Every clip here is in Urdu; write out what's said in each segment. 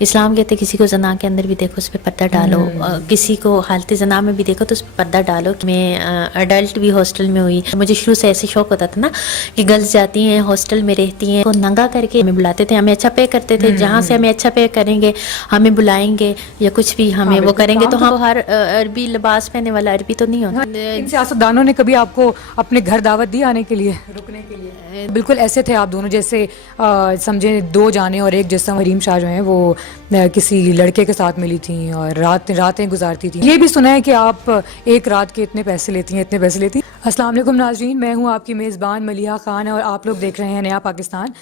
اسلام کہتے ہیں کسی کو زنا کے اندر بھی دیکھو اس پہ پردہ ڈالو، کسی کو حالت زنا میں بھی دیکھو تو اس پہ پردہ ڈالو. میں اڈلٹ بھی ہاسٹل میں ہوئی. مجھے شروع سے ایسے شوق ہوتا تھا نا کہ گرلز جاتی ہیں ہاسٹل میں رہتی ہیں، تو ننگا کر کے ہمیں بلاتے تھے، ہمیں اچھا پے کرتے تھے، جہاں سے ہمیں اچھا پے کریں گے ہمیں بلائیں گے یا کچھ بھی ہمیں وہ کریں گے. تو ہم ہر عربی لباس پہننے والا عربی تو نہیں ہوتا. ان سیاستدانوں نے کبھی آپ کو اپنے گھر دعوت دی آنے کے لیے، رکنے کے لیے؟ بالکل ایسے تھے آپ دونوں جیسے سمجھیں دو جانیں اور ایک جسم. حریم شاہ جو ہیں وہ کسی لڑکے کے ساتھ ملی تھیں اور راتیں گزارتی تھیں. یہ بھی سنا ہے کہ آپ ایک رات کے اتنے پیسے لیتی ہیں، اتنے پیسے لیتی ہیں. السلام علیکم ناظرین، میں ہوں آپ کی میزبان ملیحہ خان اور آپ لوگ دیکھ رہے ہیں نیا پاکستان.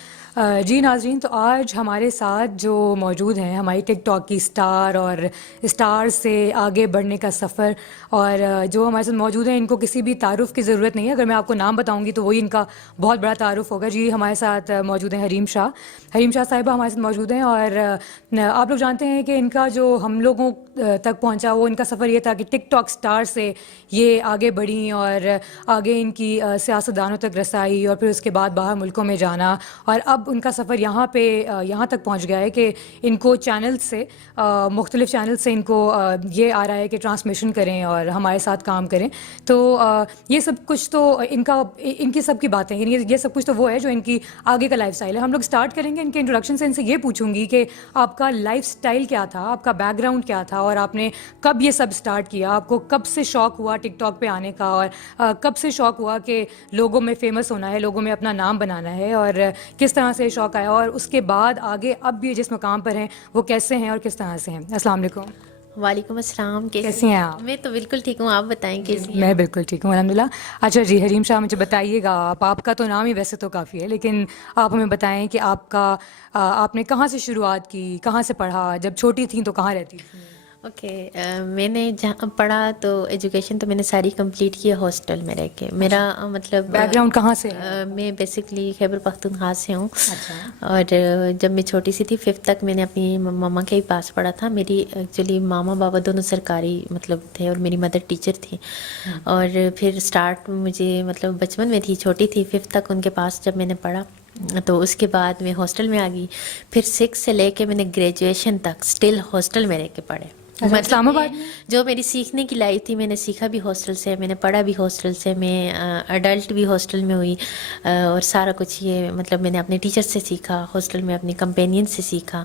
جی ناظرین، تو آج ہمارے ساتھ جو موجود ہیں ہماری ٹک ٹاک کی اسٹار اور اسٹار سے آگے بڑھنے کا سفر، اور جو ہمارے ساتھ موجود ہیں ان کو کسی بھی تعارف کی ضرورت نہیں ہے. اگر میں آپ کو نام بتاؤں گی تو وہی ان کا بہت بڑا تعارف ہوگا. جی ہمارے ساتھ موجود ہیں حریم شاہ صاحبہ ہمارے ساتھ موجود ہیں. اور آپ لوگ جانتے ہیں کہ ان کا جو ہم لوگوں تک پہنچا وہ ان کا سفر یہ تھا کہ ٹک ٹاک اسٹار سے یہ آگے بڑھیں اور آگے ان کی سیاستدانوں تک رسائی اور پھر اس کے بعد باہر ملکوں میں جانا. اور اب ان کا سفر یہاں تک پہنچ گیا ہے کہ ان کو چینل سے مختلف چینل سے ان کو یہ آ رہا ہے کہ ٹرانسمیشن کریں اور ہمارے ساتھ کام کریں. تو یہ سب کچھ تو ان کی سب کی باتیں، یعنی یہ سب کچھ تو وہ ہے جو ان کی آگے کا لائف اسٹائل ہے. ہم لوگ اسٹارٹ کریں گے ان کے انٹروڈکشن سے. ان سے یہ پوچھوں گی کہ آپ کا لائف اسٹائل کیا تھا، آپ کا بیک گراؤنڈ کیا تھا، اور آپ نے کب یہ سب اسٹارٹ کیا؟ آپ کو کب سے شوق ہوا ٹک ٹاک پہ آنے کا، اور کب سے شوق ہوا کہ لوگوں میں فیمس ہونا ہے، لوگوں میں اپنا نام بنانا ہے، اور کس طرح سے شوق آیا، اور اس کے بعد آگے اب بھی جس مقام پر ہیں وہ کیسے ہیں اور کس طرح سے ہیں؟ السلام علیکم. وعلیکم السلام. کیسی ہیں آپ؟ میں تو بالکل ٹھیک ہوں، آپ بتائیں کیسی ہیں؟ میں بالکل ٹھیک ہوں الحمد للہ. اچھا جی حریم شاہ، مجھے بتائیے گا، آپ کا تو نام ہی ویسے تو کافی ہے، لیکن آپ ہمیں بتائیں کہ آپ نے کہاں سے شروعات کی، کہاں سے پڑھا، جب چھوٹی تھیں تو کہاں رہتی تھیں؟ اوکے، میں نے جہاں پڑھا تو ایجوکیشن تو میں نے ساری کمپلیٹ کی ہے ہاسٹل میں رہ کے. میرا مطلب بیک گراؤنڈ کہاں سے؟ میں بیسکلی خیبر پختونخوا سے ہوں. اور جب میں چھوٹی سی تھی 5th تک میں نے اپنی ماما کے ہی پاس پڑھا تھا. میری ایکچولی ماما بابا دونوں سرکاری مطلب تھے اور میری مدر ٹیچر تھی. اور پھر اسٹارٹ مجھے مطلب بچپن میں تھی، چھوٹی تھی 5th تک ان کے پاس جب میں نے پڑھا. تو اس کے بعد میں ہاسٹل میں آ گئی. پھر 6 سے لے کے میں نے گریجویشن تک اسٹل ہاسٹل میں رہ کے پڑھے. اسلام آباد میں جو میری سیکھنے کی لائف تھی میں نے سیکھا بھی ہاسٹل سے، میں نے پڑھا بھی ہاسٹل سے. میں اڈلٹ بھی ہاسٹل میں ہوئی اور سارا کچھ یہ مطلب میں نے اپنے ٹیچر سے سیکھا، ہاسٹل میں اپنی کمپینین سے سیکھا.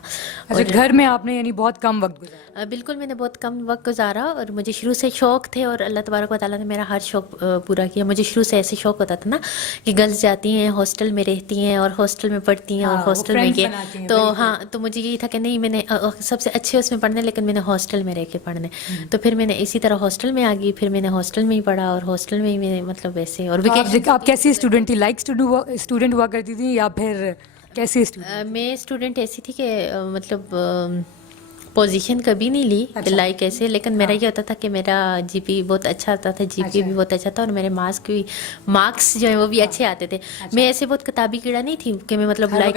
اچھا، گھر میں آپ نے یعنی بہت کم وقت گزارا؟ بالکل، میں نے بہت کم وقت گزارا اور مجھے شروع سے شوق تھے اور اللہ تبارک و تعالیٰ نے میرا ہر شوق پورا کیا. مجھے شروع سے ایسے شوق ہوتا تھا نا کہ گرلز جاتی ہیں ہاسٹل میں رہتی ہیں اور ہاسٹل میں پڑھتی ہیں اور ہاسٹل میں گئے تو ہاں تو مجھے یہی تھا کہ نہیں، میں نے سب سے اچھے اس میں پڑھنا، لیکن میں نے ہاسٹل میں رہ کے پڑھنا. تو پھر میں نے اسی طرح ہاسٹل میں آ گئی. پھر میں نے ہاسٹل میں ہی پڑھا اور ہاسٹل میں ہی میں مطلب ویسے. اور آپ کیسی اسٹوڈنٹ تھی؟ لائک اسٹوڈنٹ ہوا کرتی تھی یا پھر کیسی اسٹوڈنٹ؟ میں اسٹوڈنٹ ایسی تھی کہ مطلب پوزیشن کبھی نہیں لی لائک ایسے، لیکن میرا یہ ہوتا تھا کہ میرا جی پی بہت اچھا آتا تھا، جی پی بھی بہت اچھا تھا اور میرے مارکس جو ہیں وہ بھی اچھے آتے تھے. میں ایسے بہت کتابی کیڑا نہیں تھی کہ میں مطلب لائک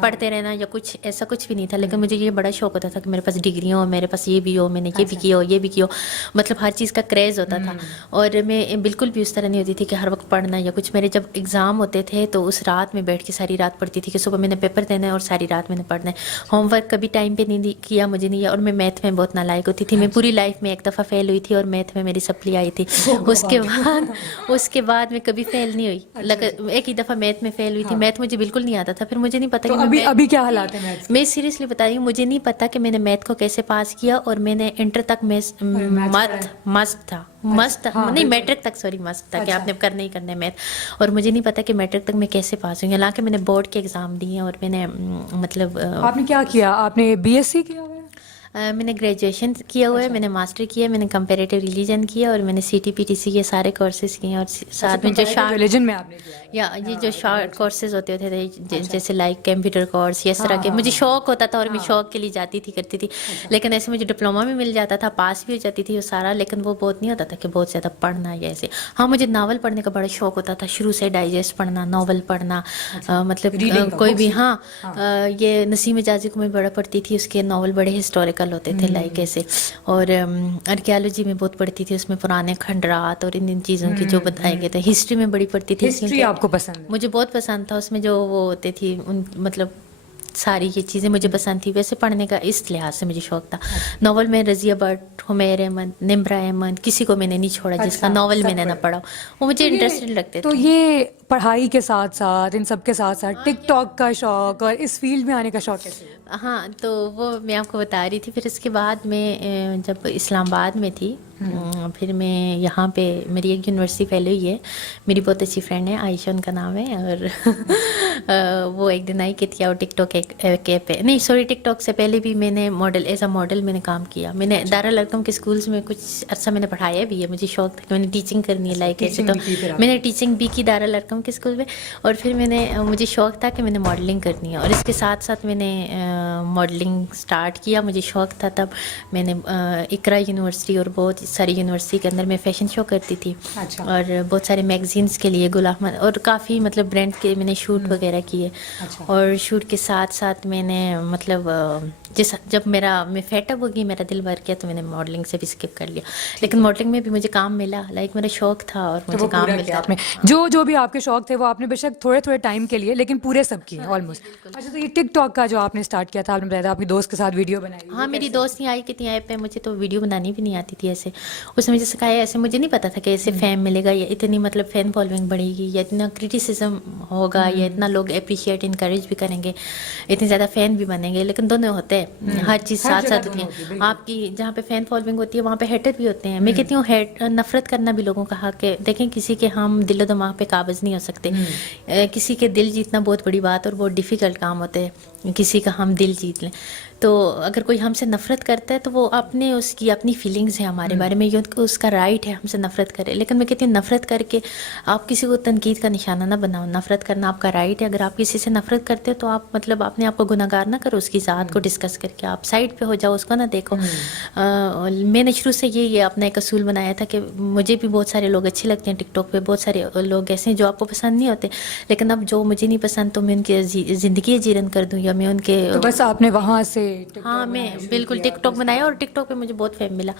پڑھتے رہنا یا کچھ ایسا کچھ بھی نہیں تھا. لیکن مجھے یہ بڑا شوق ہوتا تھا کہ میرے پاس ڈگری ہو، میرے پاس یہ بھی ہو، میں نے یہ بھی کیا ہو، یہ بھی کیا ہو، مطلب ہر چیز کا کریز ہوتا تھا. اور میں بالکل بھی اس طرح نہیں ہوتی تھی کہ ہر وقت پڑھنا یا کچھ. میرے جب ایگزام ہوتے تھے تو اس رات میں بیٹھ کے ساری رات پڑھتی تھی کہ صبح میں نے پیپر دینا ہے اور ساری رات میں نے پڑھنا ہے. ہوم ورک کبھی ٹائم پہ نہیں کیا مجھے نہیں. اور میں میتھ میں بہت نالائق ہوتی تھی. میں پوری لائف میں ایک دفعہ فیل ہوئی تھی اور میتھ میں میری سپلی آئی تھی. اس کے بعد میں کبھی فیل نہیں ہوئی. ایک ہی دفعہ میتھ میں فیل ہوئی تھی. میتھ مجھے بالکل نہیں آتا تھا. پھر مجھے نہیں پتا کہ ابھی کیا حالات ہیں؟ میں سیریسلی بتا رہی ہوں، مجھے نہیں پتا کہ میں نے میتھ کو کیسے پاس کیا. اور میں نے انٹر تک مست تھا نہیں میٹرک تک سوری مست تھا کہ آپ نے کرنا ہی کرنا ہے میتھ. اور مجھے نہیں پتا کہ میٹرک تک میں کیسے پاس ہوئی. حالانکہ میں نے بورڈ کے ایگزام دیے اور میں نے مطلب. آپ نے کیا کیا؟ آپ نے بی ایس سی کیا ہوا ہے؟ میں نے گریجویشن کیا ہوا ہے، میں نے ماسٹر کیا، میں نے کمپیریٹیو ریلیجن کیا اور میں نے C T P T C کے سارے کورسز کیے. اور ساتھ میں جو شارٹ ریلیجن میں آپ نے یا یہ جو شارٹ کورسز ہوتے تھے جیسے لائک کمپیوٹر کورس یا اس طرح کے، مجھے شوق ہوتا تھا اور میں شوق کے لیے جاتی تھی کرتی تھی. لیکن ایسے مجھے ڈپلوما بھی مل جاتا تھا، پاس بھی ہو جاتی تھی وہ سارا. لیکن وہ بہت نہیں ہوتا تھا کہ بہت زیادہ پڑھنا یا ایسے. ہاں مجھے ناول پڑھنے کا بڑا شوق ہوتا تھا شروع سے، ڈائجسٹ پڑھنا، ناول پڑھنا، مطلب کوئی بھی. ہاں یہ نسیم اجازی کو میں بڑا پڑھتی تھی، اس کے ناول بڑے ہسٹوریکل ہوتے تھے لائک ایسے. اور آرکیالوجی میں بہت پڑھتی تھی، اس میں پرانے کھنڈرات اور ان چیزوں کی جو بتائے گئے تھے. ہسٹری میں بڑی پڑھتی تھی. ہسٹری آپ کو پسند؟ مجھے بہت پسند تھا. اس میں جو وہ ہوتے تھی مطلب ساری یہ چیزیں مجھے پسند تھی. ویسے پڑھنے کا اس لحاظ سے مجھے شوق تھا. ناول میں رضیہ بٹ, حمیر احمد, نمرا احمد, کسی کو میں نے نہیں چھوڑا جس کا ناول میں نے نہ پڑھا. وہ مجھے انٹرسٹنگ لگتے تھے. تو یہ پڑھائی کے ساتھ ساتھ ان سب کے ساتھ ساتھ ٹک ٹاک کا شوق اور اس فیلڈ میں آنے کا شوق کیسے؟ ہاں, تو وہ میں آپ کو بتا رہی تھی. پھر اس کے بعد میں جب اسلام آباد میں تھی, پھر میں یہاں پہ میری ایک یونیورسٹی فیلو ہی ہے, میری بہت اچھی فرینڈ ہے عائشہ, ان کا نام ہے. اور وہ ایک دن آئی کہتی آؤ ٹک ٹاک ایپ پہ, نہیں سوری ٹک ٹاک سے پہلے بھی میں نے ماڈل ایز اے ماڈل میں نے کام کیا. میں نے دارالارقم کے اسکولس میں کچھ عرصہ میں نے پڑھایا بھی ہے. مجھے شوق تھا کہ میں نے ٹیچنگ کرنی ہے لائک ایسے. تو میں نے ٹیچنگ بھی کی دارالارقم کے اسکول میں, اور پھر مجھے شوق تھا کہ میں نے ماڈلنگ کرنی ہے, اور اس کے ساتھ ساتھ میں نے ماڈلنگ اسٹارٹ کیا. مجھے شوق تھا, تب میں نے اقرا یونیورسٹی اور بہت ساری یونیورسٹی کے اندر میں فیشن شو کرتی تھی, اور بہت سارے میگزینس کے لیے گل احمد اور کافی مطلب برانڈ کے میں نے شوٹ وغیرہ کیے. اور شوٹ کے ساتھ ساتھ میں نے مطلب جب میں فیٹ اپ ہو گئی, میرا دل بھر گیا, تو میں نے ماڈلنگ سے بھی اسکپ کر لیا. لیکن ماڈلنگ میں بھی مجھے کام ملا, لائک میرا شوق تھا اور مجھے کام ملتا تھا. جو بھی آپ کے شوق تھے وہ آپ نے بے شک تھوڑے ٹائم کے لیے لیکن پورے سب کیے آلموسٹ. اچھا, تو یہ ٹک ٹاک کا جو آپ نے اسٹارٹ کیا تھا, آپ نے بتایا تھا آپ کی دوست کے ساتھ ویڈیو بنائی. ہاں, میری دوست نہیں آئی کتنی ایپ پہ, مجھے تو ویڈیو بنانی بھی نہیں آتی تھی ایسے. اس نے مجھے سکھایا ایسے. مجھے نہیں پتا تھا کہ ایسے فیم ملے گا, یا اتنی مطلب فین فالوئنگ بڑھے گی, یا اتنا کریٹیسزم ہوگا, یا اتنا لوگ اپریشیٹ انکریج بھی کریں گے, اتنے زیادہ فین بھی بنیں گے. لیکن دونوں ہوتے ہیں, ہر چیز ساتھ ساتھ ہوتی ہے. آپ کی جہاں پہ فین فالوئنگ ہوتی ہے وہاں پہ ہیٹر بھی ہوتے ہیں. میں کہتی ہوں نفرت کرنا بھی لوگوں کا حق ہے. دیکھیں, کسی کے ہم دل و دماغ پہ قابض نہیں ہو سکتے. کسی کے دل جیتنا بہت بڑی بات اور بہت ڈیفیکلٹ کام ہوتا ہے, کسی کا ہم دل جیت لیں. تو اگر کوئی ہم سے نفرت کرتا ہے تو وہ اس کی اپنی فیلنگز ہیں ہمارے بارے میں, یہ اس کا رائٹ ہے ہم سے نفرت کرے. لیکن میں کہتی ہوں نفرت کر کے آپ کسی کو تنقید کا نشانہ نہ بناؤ. نفرت کرنا آپ کا رائٹ ہے. اگر آپ کسی سے نفرت کرتے ہو تو آپ مطلب اپنے آپ کو گناہ گار نہ کرو, اس کی ذات کو ڈسکس کر کے آپ سائڈ پہ ہو جاؤ, اس کو نہ دیکھو. میں نے شروع سے یہ اپنا ایک اصول بنایا تھا کہ مجھے بھی بہت سارے لوگ اچھے لگتے ہیں ٹک ٹاک پہ, بہت سارے لوگ ایسے ہیں جو آپ کو پسند نہیں ہوتے, لیکن اب جو مجھے نہیں پسند تو میں ان کی زندگی جیرن کر دوں, یا میں ان کے بس آپ نے وہاں سے. ہاں, میں بالکل ٹک ٹاک بنایا, اور ٹک ٹاک پہ مجھے بہت فیم ملا.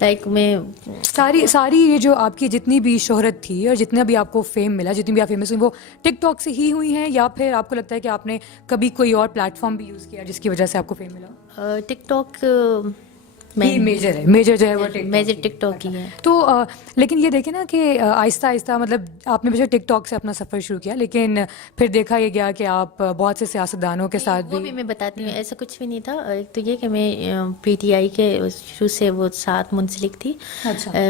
لائک میں ساری یہ جو آپ کی جتنی بھی شہرت تھی اور جتنا بھی آپ کو فیم ملا, جتنی بھی آپ فیمس ہوئی, وہ ٹک ٹاک سے ہی ہوئی ہیں, یا پھر آپ کو لگتا ہے کہ آپ نے کبھی کوئی اور پلیٹ فارم بھی یوز کیا جس کی وجہ سے آپ کو فیم ملا؟ ٹک ٹاک میجر جو ہے وہ ٹک ٹاک ہی ہے. تو لیکن یہ دیکھیں نا کہ آہستہ آہستہ مطلب آپ نے بے شک ٹک ٹاک سے اپنا سفر شروع کیا, لیکن پھر دیکھا یہ گیا کہ آپ بہت سے سیاستدانوں کے ساتھ بھی میں بتاتی ہوں, ایسا کچھ بھی نہیں تھا. ایک تو یہ کہ میں پی ٹی آئی کے شروع سے وہ ساتھ منسلک تھی.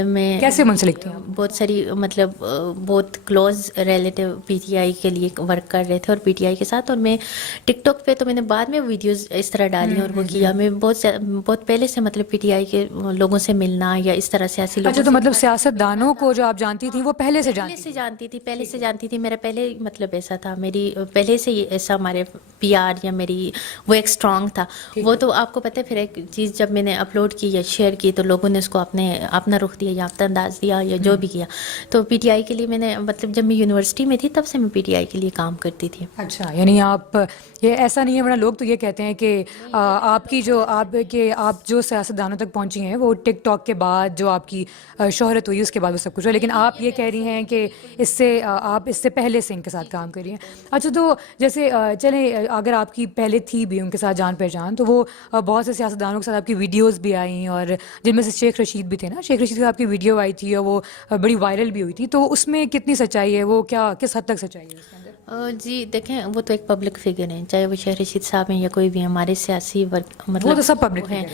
میں کیسے منسلک تھی؟ بہت ساری مطلب بہت close relative P T I کے لیے ورک کر رہے تھے, اور پی ٹی آئی کے ساتھ. اور میں ٹک ٹاک پہ تو میں نے بعد میں ویڈیوز اس طرح ڈالی اور وہ کیا. میں بہت پہلے سے مطلب پی ٹی آئی کے لوگوں سے ملنا یا اس طرح سیاسی لوگوں. اچھا, تو مطلب سیاستدانوں کو جو آپ جانتی تھیں وہ پہلے سے جانتی تھی. میرا پہلے مطلب ایسا تھا, میری پہلے سے ایسا ہمارے پی آر یا میری وہ ایک اسٹرانگ تھا. وہ تو آپ کو پتہ ہے, پھر ایک چیز جب میں نے اپلوڈ کی یا شیئر کی تو لوگوں نے اس کو اپنا رخ دیا, یافتہ انداز دیا, یا جو بھی کیا. تو پی ٹی آئی کے لیے میں نے مطلب جب میں یونیورسٹی میں تھی تب سے میں پی ٹی آئی کے لیے کام کرتی تھی. اچھا, یعنی آپ یہ ایسا نہیں ہے, ورنہ لوگ تو یہ کہتے ہیں کہ آپ جو سیاستدانوں تک پہنچی ہیں وہ ٹک ٹاک کے بعد جو آپ کی شہرت ہوئی اس کے بعد وہ سب کچھ ہوا, لیکن آپ یہ کہہ رہی ہیں کہ آپ اس سے پہلے سے ان کے ساتھ کام کر رہی ہیں. اچھا, تو جیسے چلیں اگر آپ کی پہلے تھی بھی ان کے ساتھ جان پہچان, تو وہ بہت سے سیاستدانوں کے ساتھ آپ کی ویڈیوز بھی آئیں, اور جن میں سے شیخ رشید بھی تھے نا, شیخ رشید کی آپ کی ویڈیو آئی تھی اور وہ بڑی وائرل بھی ہوئی تھی. تو اس میں کتنی سچائی ہے, وہ کس حد تک سچائی ہے اس کے اندر؟ جی دیکھیں, وہ تو ایک پبلک فگر ہیں, چاہے وہ شیخ رشید صاحب ہیں یا کوئی بھی ہمارے سیاسی مطلب وہ تو سب پبلک ہیں.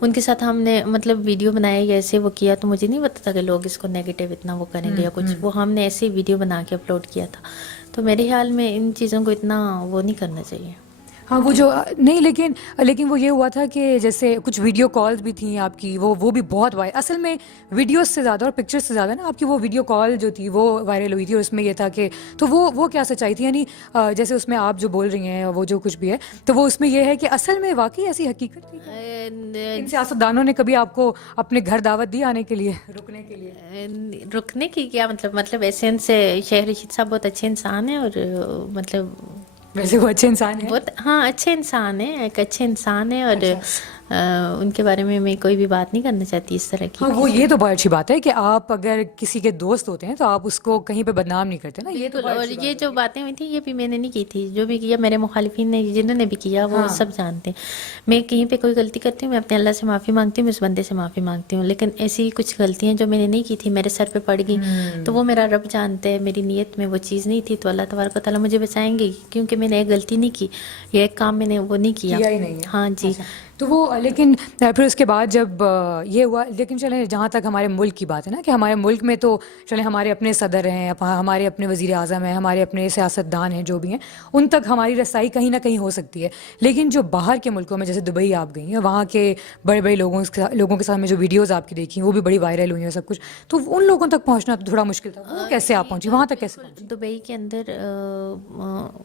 ان کے ساتھ ہم نے مطلب ویڈیو بنایا یا ایسے وہ کیا, تو مجھے نہیں پتا تھا کہ لوگ اس کو نیگیٹو اتنا وہ کریں گے یا کچھ. وہ ہم نے ایسے ویڈیو بنا کے اپلوڈ کیا تھا. تو میرے خیال میں ان چیزوں کو اتنا وہ نہیں کرنا چاہیے. ہاں, وہ جو نہیں, لیکن وہ یہ ہوا تھا کہ جیسے کچھ ویڈیو کالز بھی تھیں آپ کی, وہ بھی بہت وائرل. اصل میں ویڈیوز سے زیادہ اور پکچرز سے زیادہ نا آپ کی وہ ویڈیو کال جو تھی وہ وائرل ہوئی تھی, اور اس میں یہ تھا کہ تو وہ کیا سچائی تھی؟ یعنی جیسے اس میں آپ جو بول رہی ہیں وہ جو کچھ بھی ہے, تو وہ اس میں یہ ہے کہ اصل میں واقعی ایسی حقیقت تھی ان سیاستدانوں نے کبھی آپ کو اپنے گھر دعوت دی آنے کے لیے, رکنے کی کیا مطلب ایسے ان سے شیخ رشید صاحب بہت اچھے انسان ہیں, اور مطلب ویسے وہ اچھے انسان ہیں, بہت, ہاں اچھے انسان ہیں, ایک اچھے انسان ہیں. اور ان کے بارے میں کوئی بھی بات نہیں کرنا چاہتی اس طرح کی. ہاں وہ یہ تو بہت اچھی بات ہے کہ آپ اگر کسی کے دوست ہوتے ہیں تو آپ اس کو کہیں پہ بدنام نہیں کرتے نا. بالکل. اور یہ جو باتیں ہوئی تھیں یہ بھی میں نے نہیں کی تھی, جو بھی کیا میرے مخالفین نے جنہوں نے بھی کیا وہ سب جانتے ہیں. میں کہیں پہ کوئی غلطی کرتی ہوں میں اپنے اللہ سے معافی مانگتی ہوں, میں اس بندے سے معافی مانگتی ہوں, لیکن ایسی کچھ غلطیاں جو میں نے نہیں کی تھی میرے سر پہ پڑ گئیں تو وہ میرا رب جانتا ہے, میری نیت میں وہ چیز نہیں تھی, تو اللہ تبارک و تعالیٰ مجھے بچائیں گے کیونکہ میں نے ایک غلطی نہیں کی, یہ ایک کام میں نے وہ نہیں کیا ہی نہیں ہے. ہاں جی. تو وہ لیکن پھر اس کے بعد جب یہ ہوا, لیکن چلیں جہاں تک ہمارے ملک کی بات ہے نا کہ ہمارے ملک میں تو چلیں ہمارے اپنے صدر ہیں, ہمارے اپنے وزیر اعظم ہیں, ہمارے اپنے سیاستدان ہیں جو بھی ہیں, ان تک ہماری رسائی کہیں نہ کہیں ہو سکتی ہے. لیکن جو باہر کے ملکوں میں جیسے دبئی آپ گئی ہیں, وہاں کے بڑے بڑے لوگوں کے ساتھ میں جو ویڈیوز آپ کی دیکھی وہ بھی بڑی وائرل ہوئی ہیں سب کچھ, تو ان لوگوں تک پہنچنا تو تھوڑا مشکل تھا. وہ کیسے آپ پہنچی وہاں تک, کیسے پہنچی؟ دبئی کے اندر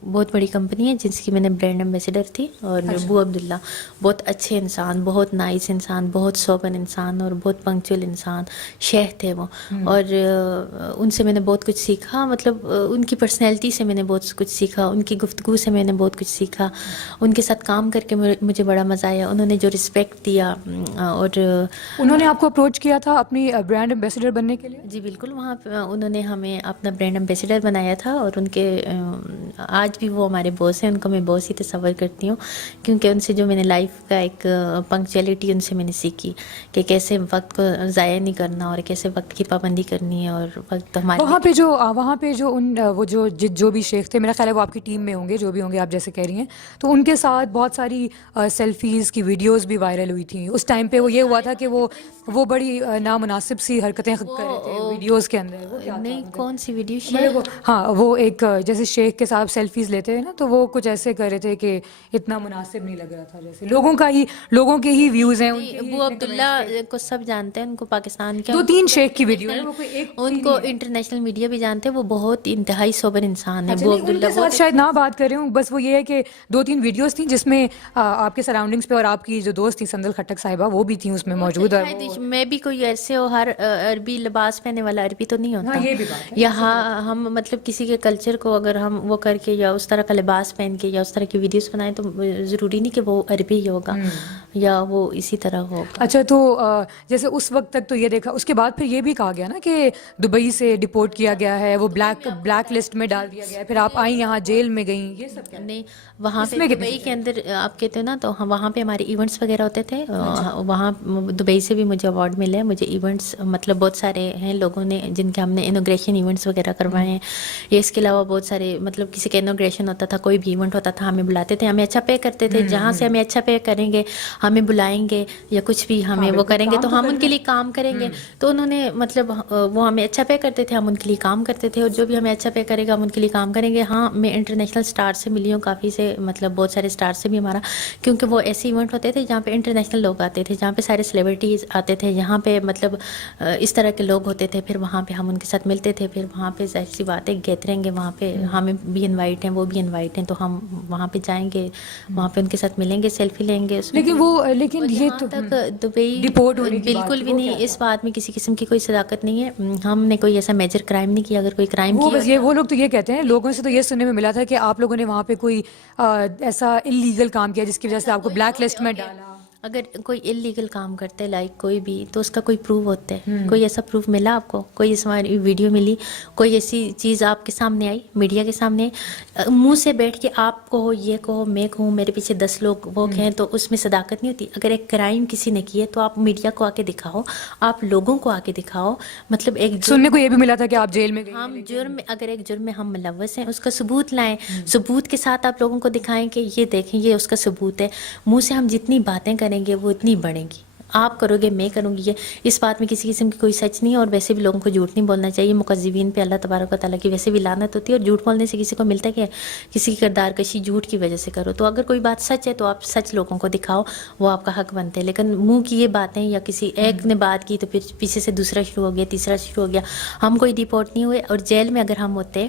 بہت بڑی کمپنی ہے جس کی میں نے برانڈ ایمبیسڈر تھی, اور ابو عبداللہ بہت اچھے انسان, بہت نائس انسان, بہت سوبر انسان اور بہت پنکچوئل انسان, شیخ تھے وہ, اور ان سے میں نے بہت کچھ سیکھا. مطلب ان کی پرسنالٹی سے میں نے بہت کچھ سیکھا, ان کی گفتگو سے میں نے بہت کچھ سیکھا, ان کے ساتھ کام کر کے مجھے بڑا مزہ آیا. انہوں نے جو رسپیکٹ دیا, اور انہوں نے آپ کو اپروچ کیا تھا اپنی برانڈ ایمبیسڈر بننے کے لیے؟ جی بالکل, وہاں پہ انہوں نے ہمیں اپنا برانڈ ایمبیسڈر بنایا تھا, اور ان کے آج بھی وہ ہمارے باس ہیں, ان کو میں باس ہی تصور کرتی ہوں, کیونکہ ان سے جو میں نے لائف کا ایک پنکچولیٹی ان سے میں نے سیکھی کہ کیسے وقت کو ضائع نہیں کرنا اور کیسے وقت کی پابندی کرنی ہے, اور وقت ہمارے وہاں پہ جو بھی شیخ تھے, میرا خیال ہے وہ آپ کی ٹیم میں ہوں گے, جو بھی ہوں گے آپ جیسے کہہ رہی ہیں, تو ان کے ساتھ بہت ساری سیلفیز کی ویڈیوز بھی وائرل ہوئی تھیں. اس ٹائم پہ وہ یہ ہوا تھا کہ وہ بڑی نامناسب سی حرکتیں کر رہے تھے ویڈیوز کے اندر. وہ کیا نہیں, کون سی ویڈیو؟ ہاں وہ ایک جیسے شیخ کے ساتھ سیلفیز لیتے ہیں نا, تو وہ کچھ ایسے کر رہے تھے کہ اتنا مناسب نہیں لگ رہا تھا, جیسے لوگوں کے ہی ویوز ہیں. ابو عبداللہ کو سب جانتے ہیں, ان کو پاکستان کے 2-3 شیخ کی ویڈیو ہے, وہ کوئی ایک ان کو انٹرنیشنل میڈیا بھی جانتے ہیں, وہ بہت انتہائی سوبر انسان ہے. ابو عبداللہ بہت شاید نہ بات کر رہے ہوں, بس وہ یہ ہے کہ 2-3 ویڈیوز تھیں جس میں آپ کے سراؤنڈنگس پہ, اور آپ کی جو دوست تھی سندل کھٹک صاحبہ وہ بھی تھیں اس میں موجود. میں بھی کوئی ایسے ہو ہر عربی لباس پہننے والا عربی تو نہیں ہوتا, یہاں ہم مطلب کسی کے کلچر کو اگر ہم وہ کر کے یا اس طرح کا لباس پہن کے یا اس طرح کی ویڈیوز بنائیں تو ضروری نہیں کہ وہ عربی ہی ہوگا یا وہ اسی طرح ہوگا. اچھا, تو جیسے اس وقت تک تو یہ دیکھا, اس کے بعد پھر یہ بھی کہا گیا نا کہ دبئی سے ڈپورٹ کیا گیا ہے, وہ بلیک لسٹ میں ڈال دیا گیا ہے, پھر آپ آئیں یہاں جیل میں گئیں, یہ سب کیا؟ نہیں, وہاں پہ دبئی کے اندر آپ کہتے ہو نا, تو وہاں پہ ہمارے ایونٹس وغیرہ ہوتے تھے. وہاں دبئی سے بھی مجھے ایوارڈ ملے ہیں, مجھے ایونٹس مطلب بہت سارے ہیں لوگوں نے جن کے ہم نے انوگریشن ایونٹس وغیرہ کروائے ہیں. یہ اس کے علاوہ بہت سارے مطلب کسی کا انوگریشن ہوتا تھا, کوئی بھی ایونٹ ہوتا تھا, ہمیں بلاتے تھے, ہمیں اچھا پے کرتے تھے, جہاں سے ہمیں اچھا پے کریں گے ہمیں بلائیں گے یا کچھ بھی ہمیں وہ کریں گے تو ہم ان کے لیے کام کریں گے. تو انہوں نے مطلب وہ ہمیں اچھا پے کرتے تھے, ہم ان کے لیے کام کرتے تھے, اور جو بھی ہمیں اچھا پے کرے گا ہم ان کے لیے کام کریں گے. ہاں, میں انٹرنیشنل اسٹار سے ملی ہوں, کافی سے مطلب بہت سارے اسٹار سے بھی ہمارا, کیونکہ وہ ایسے ایونٹ ہوتے تھے جہاں پہ انٹرنیشنل لوگ آتے تھے, جہاں پہ سارے سیلیبریٹیز آتے تھے, یہاں پہ مطلب اس طرح کے لوگ ہوتے تھے. پھر وہاں پہ ہم ان کے ساتھ ملتے تھے, پھر وہاں پہ ظاہر سی بات ہے گیدرنگ ہے, وہاں پہ ہمیں بھی انوائٹ ہیں, وہ بھی انوائٹ ہیں, تو ہم وہاں پہ جائیں گے, وہاں پہ ان کے ساتھ ملیں گے, سیلفی لیں گے. لیکن یہ تو تک دبئی ڈپورٹ ہونے کی بالکل بھی نہیں, اس بات میں کسی قسم کی کوئی صداقت نہیں ہے. ہم نے کوئی ایسا میجر کرائم نہیں کیا. اگر کوئی کرائم کیا, وہ لوگ تو یہ کہتے ہیں, لوگوں سے تو یہ سننے میں ملا تھا کہ آپ لوگوں نے وہاں پہ کوئی ایسا انلیگل کام کیا جس کی وجہ سے آپ کو بلیک لسٹ میں ڈالا. اگر کوئی انلیگل کام کرتے ہے لائک کوئی بھی, تو اس کا کوئی پروف ہوتا ہے. کوئی ایسا پروف ملا آپ کو, کوئی ایسا ویڈیو ملی, کوئی ایسی چیز آپ کے سامنے آئی, میڈیا کے سامنے, منہ سے بیٹھ کے آپ کہو, یہ کہو, میں کہوں, میرے پیچھے 10 لوگ ہیں, تو اس میں صداقت نہیں ہوتی. اگر ایک کرائم کسی نے کی ہے تو آپ میڈیا کو آ کے دکھاؤ, آپ لوگوں کو آ کے دکھاؤ. مطلب ایک سننے کو یہ بھی ملا تھا کہ آپ جیل میں گئے. ہم اگر ایک جرم میں ہم ملوث ہیں, اس کا ثبوت لائیں, ثبوت کے ساتھ آپ لوگوں کو دکھائیں کہ یہ دیکھیں یہ اس کا ثبوت ہے. منہ سے ہم جتنی باتیں کریں گے وہ اتنی بڑھیں گی. آپ کرو گے, میں کروں گی, یہ اس بات میں کسی قسم کی کوئی سچ نہیں ہے. اور ویسے بھی لوگوں کو جھوٹ نہیں بولنا چاہیے. مکذبین پہ اللہ تبارک و تعالیٰ کی ویسے بھی لعنت ہوتی ہے, اور جھوٹ بولنے سے کسی کو ملتا ہے کہ کسی کی کردار کشی جھوٹ کی وجہ سے کرو. تو اگر کوئی بات سچ ہے تو آپ سچ لوگوں کو دکھاؤ, وہ آپ کا حق بنتے ہیں. لیکن منہ کی یہ باتیں, یا کسی ایک نے بات کی تو پھر پیچھے سے دوسرا شروع ہو گیا, تیسرا شروع ہو گیا. ہم کوئی ڈپورٹ نہیں ہوئے, اور جیل میں اگر ہم ہوتے,